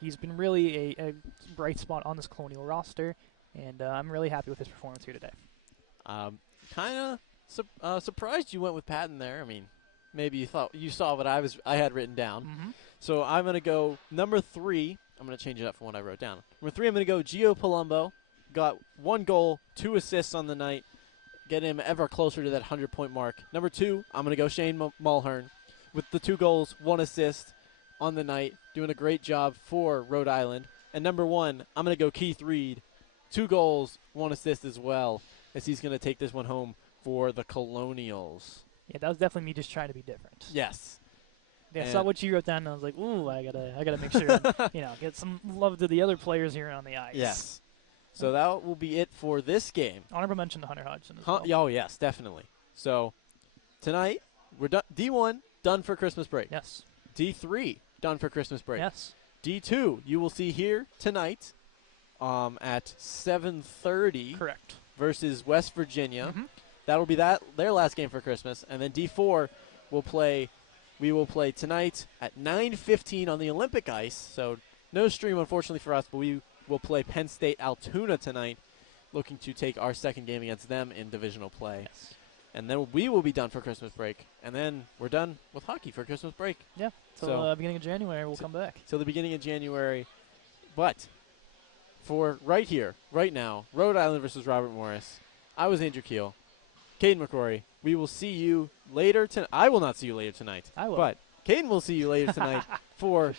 He's been really a bright spot on this Colonial roster, and I'm really happy with his performance here today. Kind of surprised you went with Patton there. I mean, maybe you saw what I had written down. So I'm going to go number 3. I'm going to change it up from what I wrote down. Number 3, I'm going to go Gio Palumbo. Got 1 goal, 2 assists on the night. Get him ever closer to that 100-point mark. Number 2, I'm going to go Shane Mulhern with the 2 goals, 1 assist on the night, doing a great job for Rhode Island. And number 1, I'm going to go Keith Reed, 2 goals, 1 assist as well, as he's going to take this one home for the Colonials. Yeah, that was definitely me just trying to be different. Yes. Yeah, I saw what you wrote down, and I was like, ooh, I gotta make sure, get some love to the other players here on the ice. Yes. So that will be it for this game. Honorable mention to Hunter Hodgson as well. Oh, yes, definitely. So tonight, we're done. D1, done for Christmas break. Yes. D3, done for Christmas break. Yes. D2, you will see here tonight at 7:30. Correct. Versus West Virginia. That'll be their last game for Christmas. And then D4 we will play tonight at 9:15 on the Olympic ice. So no stream, unfortunately, for us, but we will play Penn State Altoona tonight, looking to take our second game against them in divisional play. Yes. And then we will be done for Christmas break. And then we're done with hockey for Christmas break. Yeah, till beginning of January we'll come back. Till the beginning of January. But for right here, right now, Rhode Island versus Robert Morris, I was Andrew Keel. Caden McCrory, we will see you later tonight. I will not see you later tonight. I will. But Caden will see you later tonight for